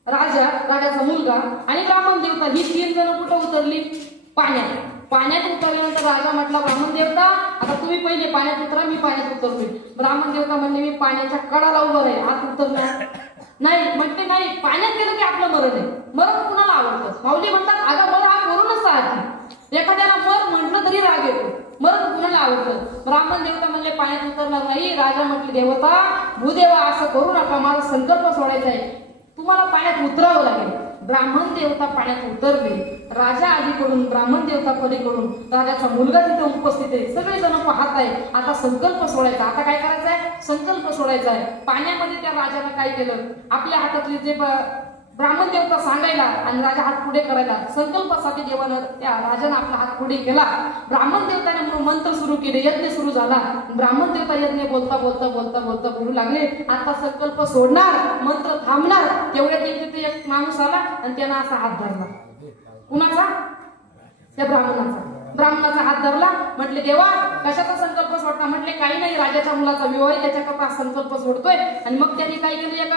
राजा, राजाचा मुलगा आणि ब्राह्मण देवता ही 3 जण कुठं उतरली? पाण्यात. पाण्यात उतरल्यानंतर राजा म्हटला, ब्राह्मण देवता आता तुम्ही पहिले पाण्यात उतरा, मी पाण्यात उतरलोय. ब्राह्मण देवता म्हणले, मी पाण्याच्या कडाला उभं आहे, आत उतरणार नाही. म्हणते नाही, पाण्यात गेलं की आपलं मरण आहे. मरण कुणाला आवडतं? माऊली म्हणतात, अगं मर हा करूनच आहे, एखाद्याला मर म्हटलं तरी राग येतो, मरण कुणाला आवडतं? ब्राह्मण देवता म्हणले पाण्यात उतरणार नाही. राजा म्हटले, देवता भूदेवा असं करू नका, माझा संकल्प सोडायचा आहे, तुम्हाला पाण्यात उतरावं लागेल. ब्राह्मण देवता पाण्यात उतरले. राजा आधीकडून, ब्राह्मण देवता पलीकडून, राजाचा मुलगा तिथे उपस्थित आहे, सगळे जण पाहत आहे. आता संकल्प सोडायचा. आता काय करायचं आहे? संकल्प सोडायचा आहे. पाण्यामध्ये त्या राजाने काय केलं? आपल्या हातातले जे ब्राह्मण देवता सांगायला आणि राजा हात पुढे करायला, संकल्पासाठी देवानं त्या राजाने आपला हात पुढे केला. ब्राह्मण देवताने मंत्र सुरू केले, यज्ञ सुरू झाला. ब्राह्मण देवता यज्ञ बोलता बोलता बोलता बोलता बोलू लागले, आता संकल्प सोडणार, मंत्र थांबणार. तेवढ्या तिथे एक माणूस आला आणि त्यानं असा हात धरला. कुणाचा? त्या ब्राह्मणाचा. ब्राह्मणाचा हात धरला. म्हटले, देवा कशाचा संकल्प सोडता? म्हटले, काही नाही, राजाच्या मुलाचा विवाह आहे, त्याच्याकरता संकल्प सोडतोय. आणि मग त्यांनी काय केलं?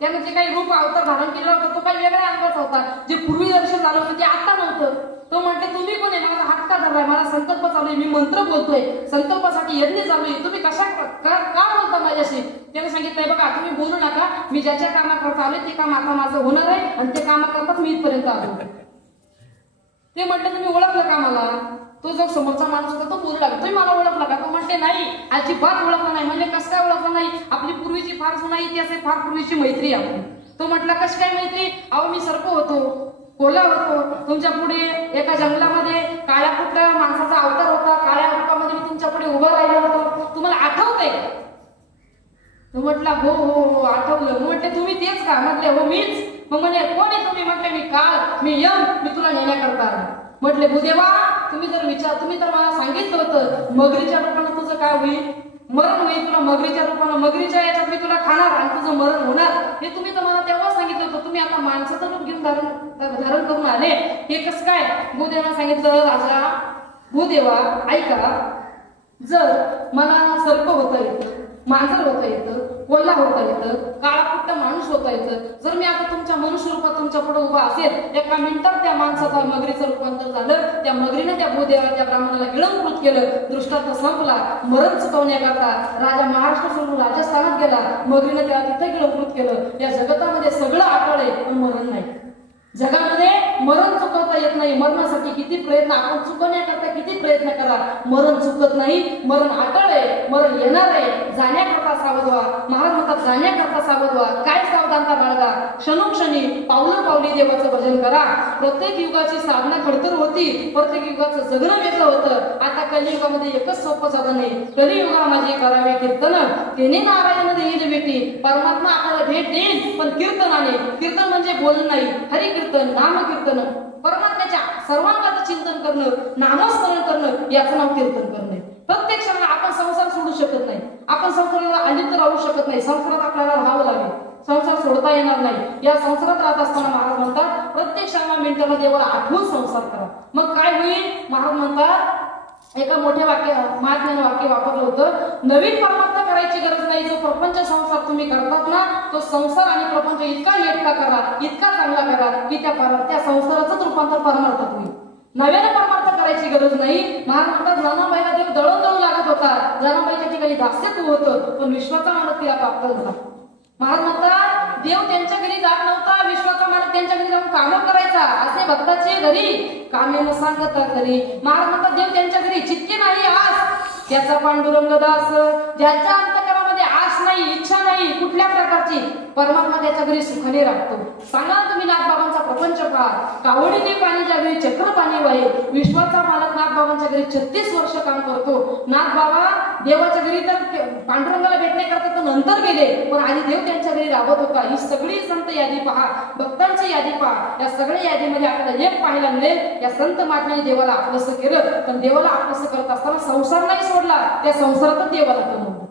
त्यानं जे काही रूप अवतार धारण केला होता तो काही वेगळ्या अंगाचा होता, जे पूर्वी दर्शन झालं होतं ते आता नव्हतं. तो म्हटले, तुम्ही कोण आहे? माझा हात का धरलाय? माझा संकल्प चालू आहे, मी मंत्र बोलतोय, संकल्पासाठी यज्ञ चालू आहे, तुम्ही कशा का बोलता माझ्याशी? त्याने सांगितलंय, बघा तुम्ही बोलू नका, मी ज्याच्या कामाकरता आले ते काम आता माझं होणार आहे आणि ते कामाकरताच मी इथपर्यंत आलो. ते म्हटले, तुम्ही ओळखलं का मला? तो जो समोरचा माणूस होता तो बोलू लागला, तुम्ही मला ओळखला का? तो म्हणते, नाही, अजिबात ओळखला नाही. म्हणजे कसं काय ओळखलं नाही? आपली पूर्वीची फार जुना इतिहास आहे, फार पूर्वीची मैत्री आपली. तो म्हटला, कशी काय मैत्री? अहो मी सर्प होतो, कोल्हा होतो, तुमच्या पुढे एका जंगलामध्ये काळ्या कुठल्या माणसाचा अवतार होता, काळ्या रूपामध्ये मी तुमच्या पुढे उभा राहिलो होतो, तुम्हाला आठवतंय? तो म्हटला, हो हो हो आठवलं. म्हटले, तुम्ही तेच का? म्हटले, हो मीच. मग म्हणे, कोण आहे तुम्ही? म्हटले, मी काळ, मी यम, मी तुला नेण्याकरता आलो. म्हटले, भूदेवा तुम्ही तर मला सांगितलं होतं मगरीच्या रूपानं तुझं काय होईल? मरण होईल, तुला मगरीच्या रूपानं, मगरीच्या याच्यात मी तुला खाणार आणि तुझं मरण होणार, हे तुम्ही तर मला तेव्हा सांगितलं होतं. तुम्ही आता माणसाचं रूप घेऊन धारण करून आले, हे कसं काय? भूदेवानं सांगितलं, राजा भूदेवा ऐका, जर मला सर्प होता येतं, मांजर होता येतं, कोल्हा होता येतं, काळाकुट्ट माणूस होता येतं, जर मी आता तुमच्या मनुष्य रूपात तुमच्या पुढे उभा असेल, एका मिनिटात त्या माणसाचा मगरीचं रूपांतर झालं. त्या मगरीने त्या भूदेवाला, त्या ब्राह्मणाला गिळंकृत केलं. दृष्टांत संपला. मरण चुकवण्याकरता राजा महाराष्ट्र सोडून राजस्थानात गेला. मगरीने त्याला तिथे गिळंकृत केलं. या जगतामध्ये सगळं आटळ आहे पण मरण नाही. जगामध्ये मरण चुकवता येत नाही. मरणासाठी किती प्रयत्न, आपण चुकवण्याकरता किती प्रयत्न करा, मरण चुकत नाही. मरण अटळ आहे, मरण येणार आहे. जाण्याकरता सावध व्हा. महाराज म्हणतात, जाण्याकरता सावध व्हा. काय सावधानता बाळगा? क्षणोक्षणी पावलं पावली देवाचं भजन करा. प्रत्येक युगाची साधना खडतर होती, प्रत्येक युगाचं जगणं वेगळं होतं. आता कलियुगामध्ये एकच सोपं साधन आहे, कलियुगा माझे करावे कीर्तन, तेने नारायण देईल भेटी. परमात्मा आपल्याला भेट देईल पण कीर्तनाने. कीर्तन म्हणजे बोलणं नाही, हरिकीर्तन, नामकीर्तन, परमात्म्याच्या सर्वांगाचं चिंतन करणं, नामस्मरण करणं, याचं नाव कीर्तन करणे. प्रत्येक क्षणाला आपण संसार सोडू शकत नाही, आपण संसाराला अलिप्त राहू शकत नाही. संसारात आपल्याला राहावं लागेल, संसार सोडता येणार नाही. या संसारात राहत असताना महाराज म्हणतात, प्रत्येक क्षणाला मिनिटाला देवाला आठवून संसार करा. मग काय होईल? महाराज म्हणतात, एका मोठ्या महात्म्याने वाक्य वापरलं होतं, नवीन परमार्थ करायची गरज नाही. जो प्रपंच संसार तुम्ही करतात ना, तो संसार आणि प्रपंच इतका एकटा करा, इतका चांगला करा की त्या संसाराचंच रूपांतर परमार्थात होईल. नव्याने परमार्थ करायची गरज नाही. महाराज म्हणतात, जनाबाईला देव दळून लागत होता, जनाबाईच्या ठिकाणी दास्यत्व होतं, पण विश्वाचा मालक तिला प्राप्त झाला. महाराज म्हणतात, देव त्यांच्या घरी जात नव्हता, विश्वाचा मालक त्यांच्या घरी जाऊन कामं करायचा. असे भक्ताचे घरी कामे न सांगता खरी. महाराज म्हणतात, देव त्यांच्या घरी चित्ते नाही आस, त्याचा पांडुरंग दास. ज्याच्या अंतकरणामध्ये आस नाही नाही, इच्छा नाही कुठल्या प्रकारची, परमात्मा त्याच्या घरी सुखाने राहतो. सांगा तुम्ही नागबाबांचा प्रपंच पहा. कावडीने पाणी ज्या घरी चक्र पाणी वाहे, विश्वाचा मालक नागबाबांच्या घरी 36 वर्ष काम करतो. नागबाबा देवाच्या घरी तर पांडुरंगाला भेटण्याकरता तर नंतर गेले, पण आधी देव त्यांच्या घरी राबत होता. ही सगळी संत यादी पहा, भक्तांची यादी पहा. या सगळ्या यादीमध्ये आपल्याला एक पाहायला मिळेल, या संत महात्म्याने देवाला आपलंसं केलं. पण देवाला आपलंसं करत असताना संसार नाही सोडला, त्या संसारातच देवाला कमवलं,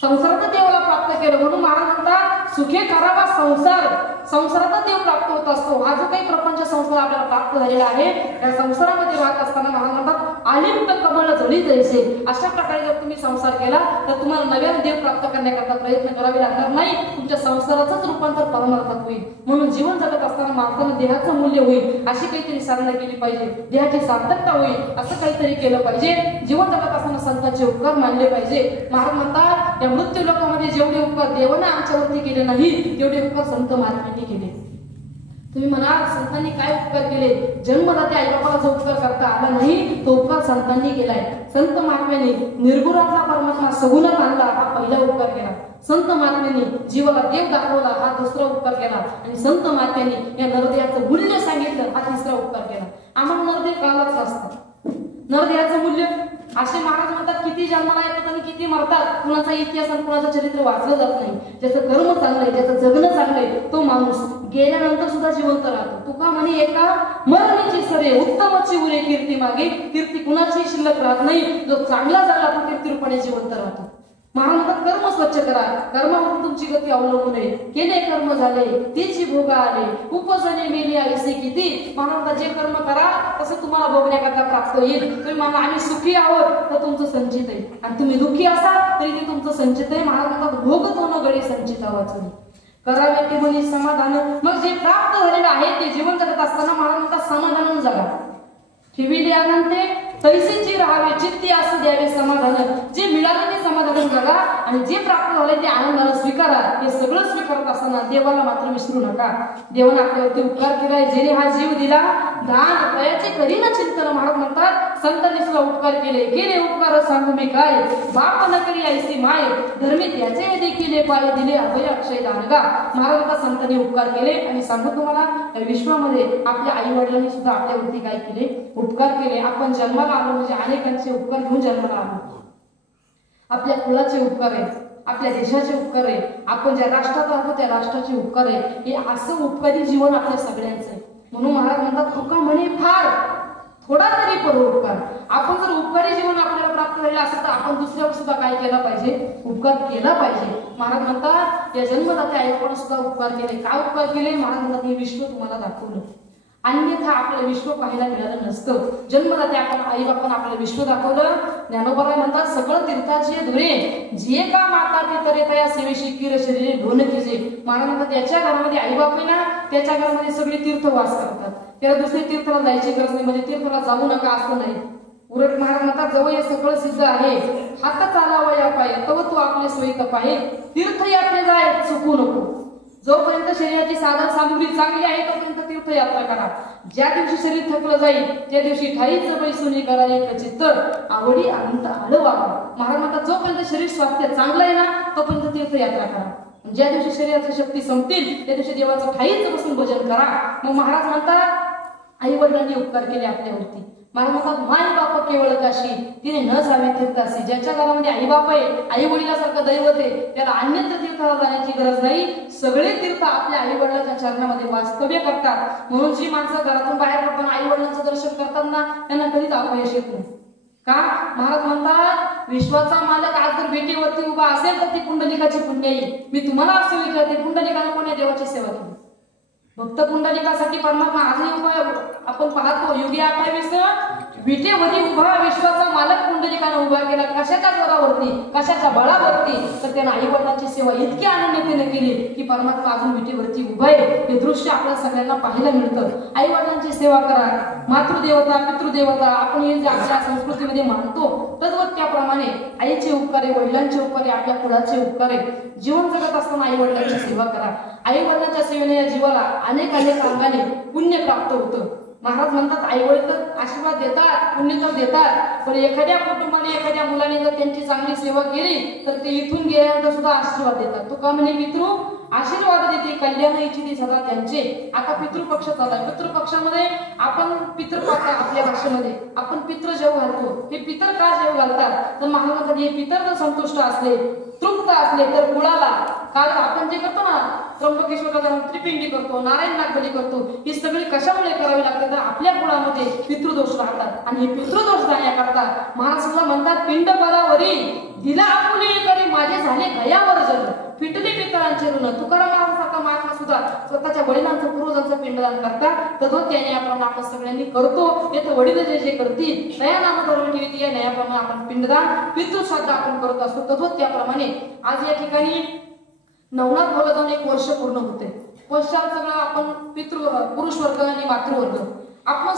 संसारातच देवाला प्राप्त केलं. म्हणून महाराज म्हणतात सुखे करावा संसार, संसारातच देव प्राप्त होत असतो. हा जो काही प्रपंच संसार आपल्याला प्राप्त झालेला आहे, त्या संसारामध्ये राहत असताना महाराज म्हणतात आलिप्त कमळ जळी जैसे. अशा प्रकारे जर तुम्ही संसार केला तर तुम्हाला नव्याने देव प्राप्त करण्याकरता प्रयत्न करावे लागणार नाही. तुमच्या संसाराचंच रूपांतर परमार्थात होईल. म्हणून जीवन जगत असताना माणसानं देहाचं मूल्य होईल अशी काहीतरी साधना केली पाहिजे, देहाची सार्थकता होईल असं काहीतरी केलं पाहिजे. जीवन जगत असताना संतांचे उपकार मानले पाहिजे. महाराज म्हणतात या मृत्यू लोकांमध्ये जेवढे उपकार देवाने आमच्यावरती केले नाही तेवढे उपकार संत महात्म्यांनी केले. तुम्ही म्हणाल संतांनी काय उपकार केले? जन्मदात्या आईबापाला जो उपकार करता आला नाही तो उपकार संतांनी केलाय. संत महात्म्यांनी निर्गुणातला परमात्मा सगुणात आणला, हा पहिला उपकार केला. संत महात्म्यांनी जीवाला देव दाखवला, हा दुसरा उपकार केला. आणि संत महात्म्यांनी या नरदेहाचं मूल्य सांगितलं, हा तिसरा उपकार केला. आम्हाला नरदेह कालच असतात, नरदेहाचं मूल्य असे महाराज म्हणतात किती जन्माला येतात आणि किती मरतात, कुणाचा इतिहास आणि कुणाचं चरित्र वाचलं जात नाही. ज्याचं कर्म चांगलंय, ज्याचं जगणं चांगलंय तो माणूस गेल्यानंतर सुद्धा जिवंत राहतो. तुका म्हणे एका मरणीची सरे उत्तमची उरे कीर्ती मागे, कीर्ती कुणाची शिल्लक राहत नाही. जो चांगला जगला तो कीर्तीरूपाने जिवंत राहतो. महाराज कर्म स्वच्छ करा, कर्मावरून तुमची गती अवलंबून आहे. केले कर्म झाले तीची भोगा आले, उपजने मेली आयुष्य किती. महाराज जे कर्म करा तसं तुम्हाला भोगण्याकरता प्राप्त होईल. तुम्ही म्हणा आम्ही सुखी आहोत तर तुमचं संचित आहे, आणि तुम्ही दुःखी असाल तरी ते तुमचं संचित आहे. महाराज म्हणतात भोगत होणं गळे संचित वाचून करावे ते म्हणे समाधान. मग जे प्राप्त झालेलं आहे ते जीवन जगत असताना महाराज म्हणतात समाधान जगा. ठेविले आनंदे तैसेची राहावे चित्ती असू द्यावे समाधान. जे मिळाले ते समाधान जगा, आणि जे प्राप्त झाले ते आनंदाने स्वीकारा. हे सगळं स्वीकारत असताना देवाला मात्र विसरू नका. देवाने आपल्यावरती उपकार केलाय, जेणे हा जीव दिला दान रुपयाचे करी ना चिंतन. महाराज म्हणतात संतांनी सुद्धा उपकार केले, केले उपकार सांगू मी काय. बाप न करी ऐसी माय, धर्मी त्याचे देखील पाय दिले अभय अक्षय दानगा. महाराज म्हणतात संतांनी उपकार केले. आणि सांगू तुम्हाला विश्वामध्ये आपल्या आई वडिलांनी सुद्धा आपल्यावरती काय केले, उपकार केले. आपण जन्माला आलो म्हणजे अनेकांचे उपकार घेऊन जन्माला आलो. आपल्या कुळाचे उपकार आहे, आपल्या देशाचे उपकार आहे, आपण ज्या राष्ट्रात राहतो त्या राष्ट्राचे उपकार आहे. हे असं उपकारी जीवन आपल्या सगळ्यांचं आहे. म्हणून महाराज म्हणतात तुका म्हणे फार थोडा तरी परोपकार. आपण जर उपकारी जीवन आपल्याला प्राप्त झालेलं असेल तर आपण दुसऱ्यावर सुद्धा काय केला पाहिजे, उपकार केला पाहिजे. महाराज म्हणतात या जन्मदात्या आईबापाने सुद्धा उपकार केले. काय उपकार केले? महाराज म्हणतात हे विश्व तुम्हाला दाखवलं, अन्यथा आपल्याला विश्व पाहायला मिळालं नसतं. जन्मदात्या आपण आईबापाने आपल्याला विश्व दाखवलं. ज्ञानोबा म्हणतात सगळं तीर्थाचे धुरे जे का माता ते तरे तया सेवेशी किर शरीरे ढोन कीजे. महाराज म्हणतात त्याच्या घरामध्ये आईबाप आहे ना, त्याच्या घरामध्ये सगळे तीर्थ वास करतात. त्याला दुसरे तीर्थाला जायची गरज नाही, म्हणजे तीर्थाला जाऊ नका असं नाही. उलट महाराज म्हणतात जवळ हे सगळं सिद्ध आहे, हात चालावा या पाय तव तू आपले सोयी तपाहे. तीर्थयात्रे जाय चुकू नको. जोपर्यंत शरीराची साधन सामुग्री चांगली आहे तोपर्यंत तीर्थयात्रा करा. ज्या दिवशी शरीर थकलं जाईल त्या दिवशी ठाईच बैसुनी करा एक चित्त आवडी अनंत आडवा. महाराज म्हणतात जोपर्यंत शरीर स्वास्थ्य चांगलं आहे ना तोपर्यंत तीर्थयात्रा करा. ज्या दिवशी शरीराची शक्ती संपतील त्या दिवशी देवाचं ठाईच बसून भजन करा. मग महाराज म्हणतात आई वडिलांनी उपकार केले आपल्यावरती. महाराज म्हणतात माय बाप केवळ काशी तिने न जावे तीर्थाशी. ज्याच्या घरामध्ये आई बाप आहे, आई वडिलासारखं दैवत आहे, त्याला अन्यत्र तीर्थाला जाण्याची गरज नाही. सगळे तीर्थ आपल्या आई वडिलांच्या चरणामध्ये वास्तव्य करतात. म्हणून जी माणसं घरातून बाहेर पडताना आई वडिलांचं दर्शन करताना त्यांना कधीच अपयश येत नाही. का? महाराज म्हणतात विश्वाचा मालक आज जर भेटीवरती उभा असेल तर ती पुंडलिकाची पुण्य येईल. मी तुम्हाला असं विचारते पुंडलिकाने कोण्या देवाची सेवा केली? भक्त पुंडलिकासाठी परमात्मा आजही उभा. आपण पाहतो युगी 28 विटेवरी उभा विश्वाचा मालक पुंडलिकाने उभा केला. कशाच्या जोरावरती, कशाच्या बळावरती? तर त्याने आई वडिलांची सेवा इतकी आनंदाने केली की परमात्मा अजून विटेवरती उभा आहे. हे दृश्य आपल्या सगळ्यांना पाहायला मिळतं. आई वडिलांची सेवा करा. मातृदेवता पितृदेवता आपण हे जे आपल्या संस्कृतीमध्ये मानतो तद्वत त्याप्रमाणे आईचे उपकार आहे, वडिलांचे उपकार आहे, आपल्या कुळाचे उपकार आहे. जीवन जगत असताना आई वडिलांची सेवा करा. आई वडिलांच्या सेवेने या जीवाला अनेक अंगाने पुण्य प्राप्त होतं. महाराज म्हणतात आई वडील तर आशीर्वाद देतात, पुण्य तर देतात, पण एखाद्या कुटुंबाने एखाद्या मुलाने जर त्यांची चांगली सेवा केली तर ते इथून गेल्यानंतर सुद्धा आशीर्वाद देतात. तुका म्हणे पितृ आशीर्वाद देते, कल्याण इच्छिते सदा त्यांचे. आता पितृपक्ष चालला. पितृपक्षामध्ये आपण पितृ पाहता, आपल्या भाषेमध्ये आपण पितृ जेव घालतो. हे पितर का जेव घालतात तर महाराज म्हणतात हे पितर जर संतुष्ट असले, तृप्त असले तर कुळाला, काल आपण जे करतो ना त्र्यंबकेश्वराला त्रिपिंडी करतो, नारायण नागबली करतो, ही सगळी कशामुळे करावी लागते तर आपल्या कुळामध्ये पितृदोष राहतात. आणि हे पितृदोष जाण्याकरता महाराजांना म्हणतात पिंड पदावरी दिला आपुले करी माझे झाले गयावर जल, फिटले पितरांचे ऋण. तुकाराम महाराजांसारखा महात्मा सुद्धा स्वतःच्या वडिलांचं पूर्वजांचं पिंडदान करतात. तर त्याने आपण सगळ्यांनी करतो. येथे वडील जे जे करतील नया नाम धर्म ठेवती या नयाप्रमाणे आपण पिंडदान पितृश्राद्ध आपण करत असतो. तद्वत त्याप्रमाणे आज या ठिकाणी नवनाथ भावला जाऊन 1 वर्ष पूर्ण होते. पश्चात सगळं आपण पितृ पुरुष वर्ग आणि मातृवर्ग आपण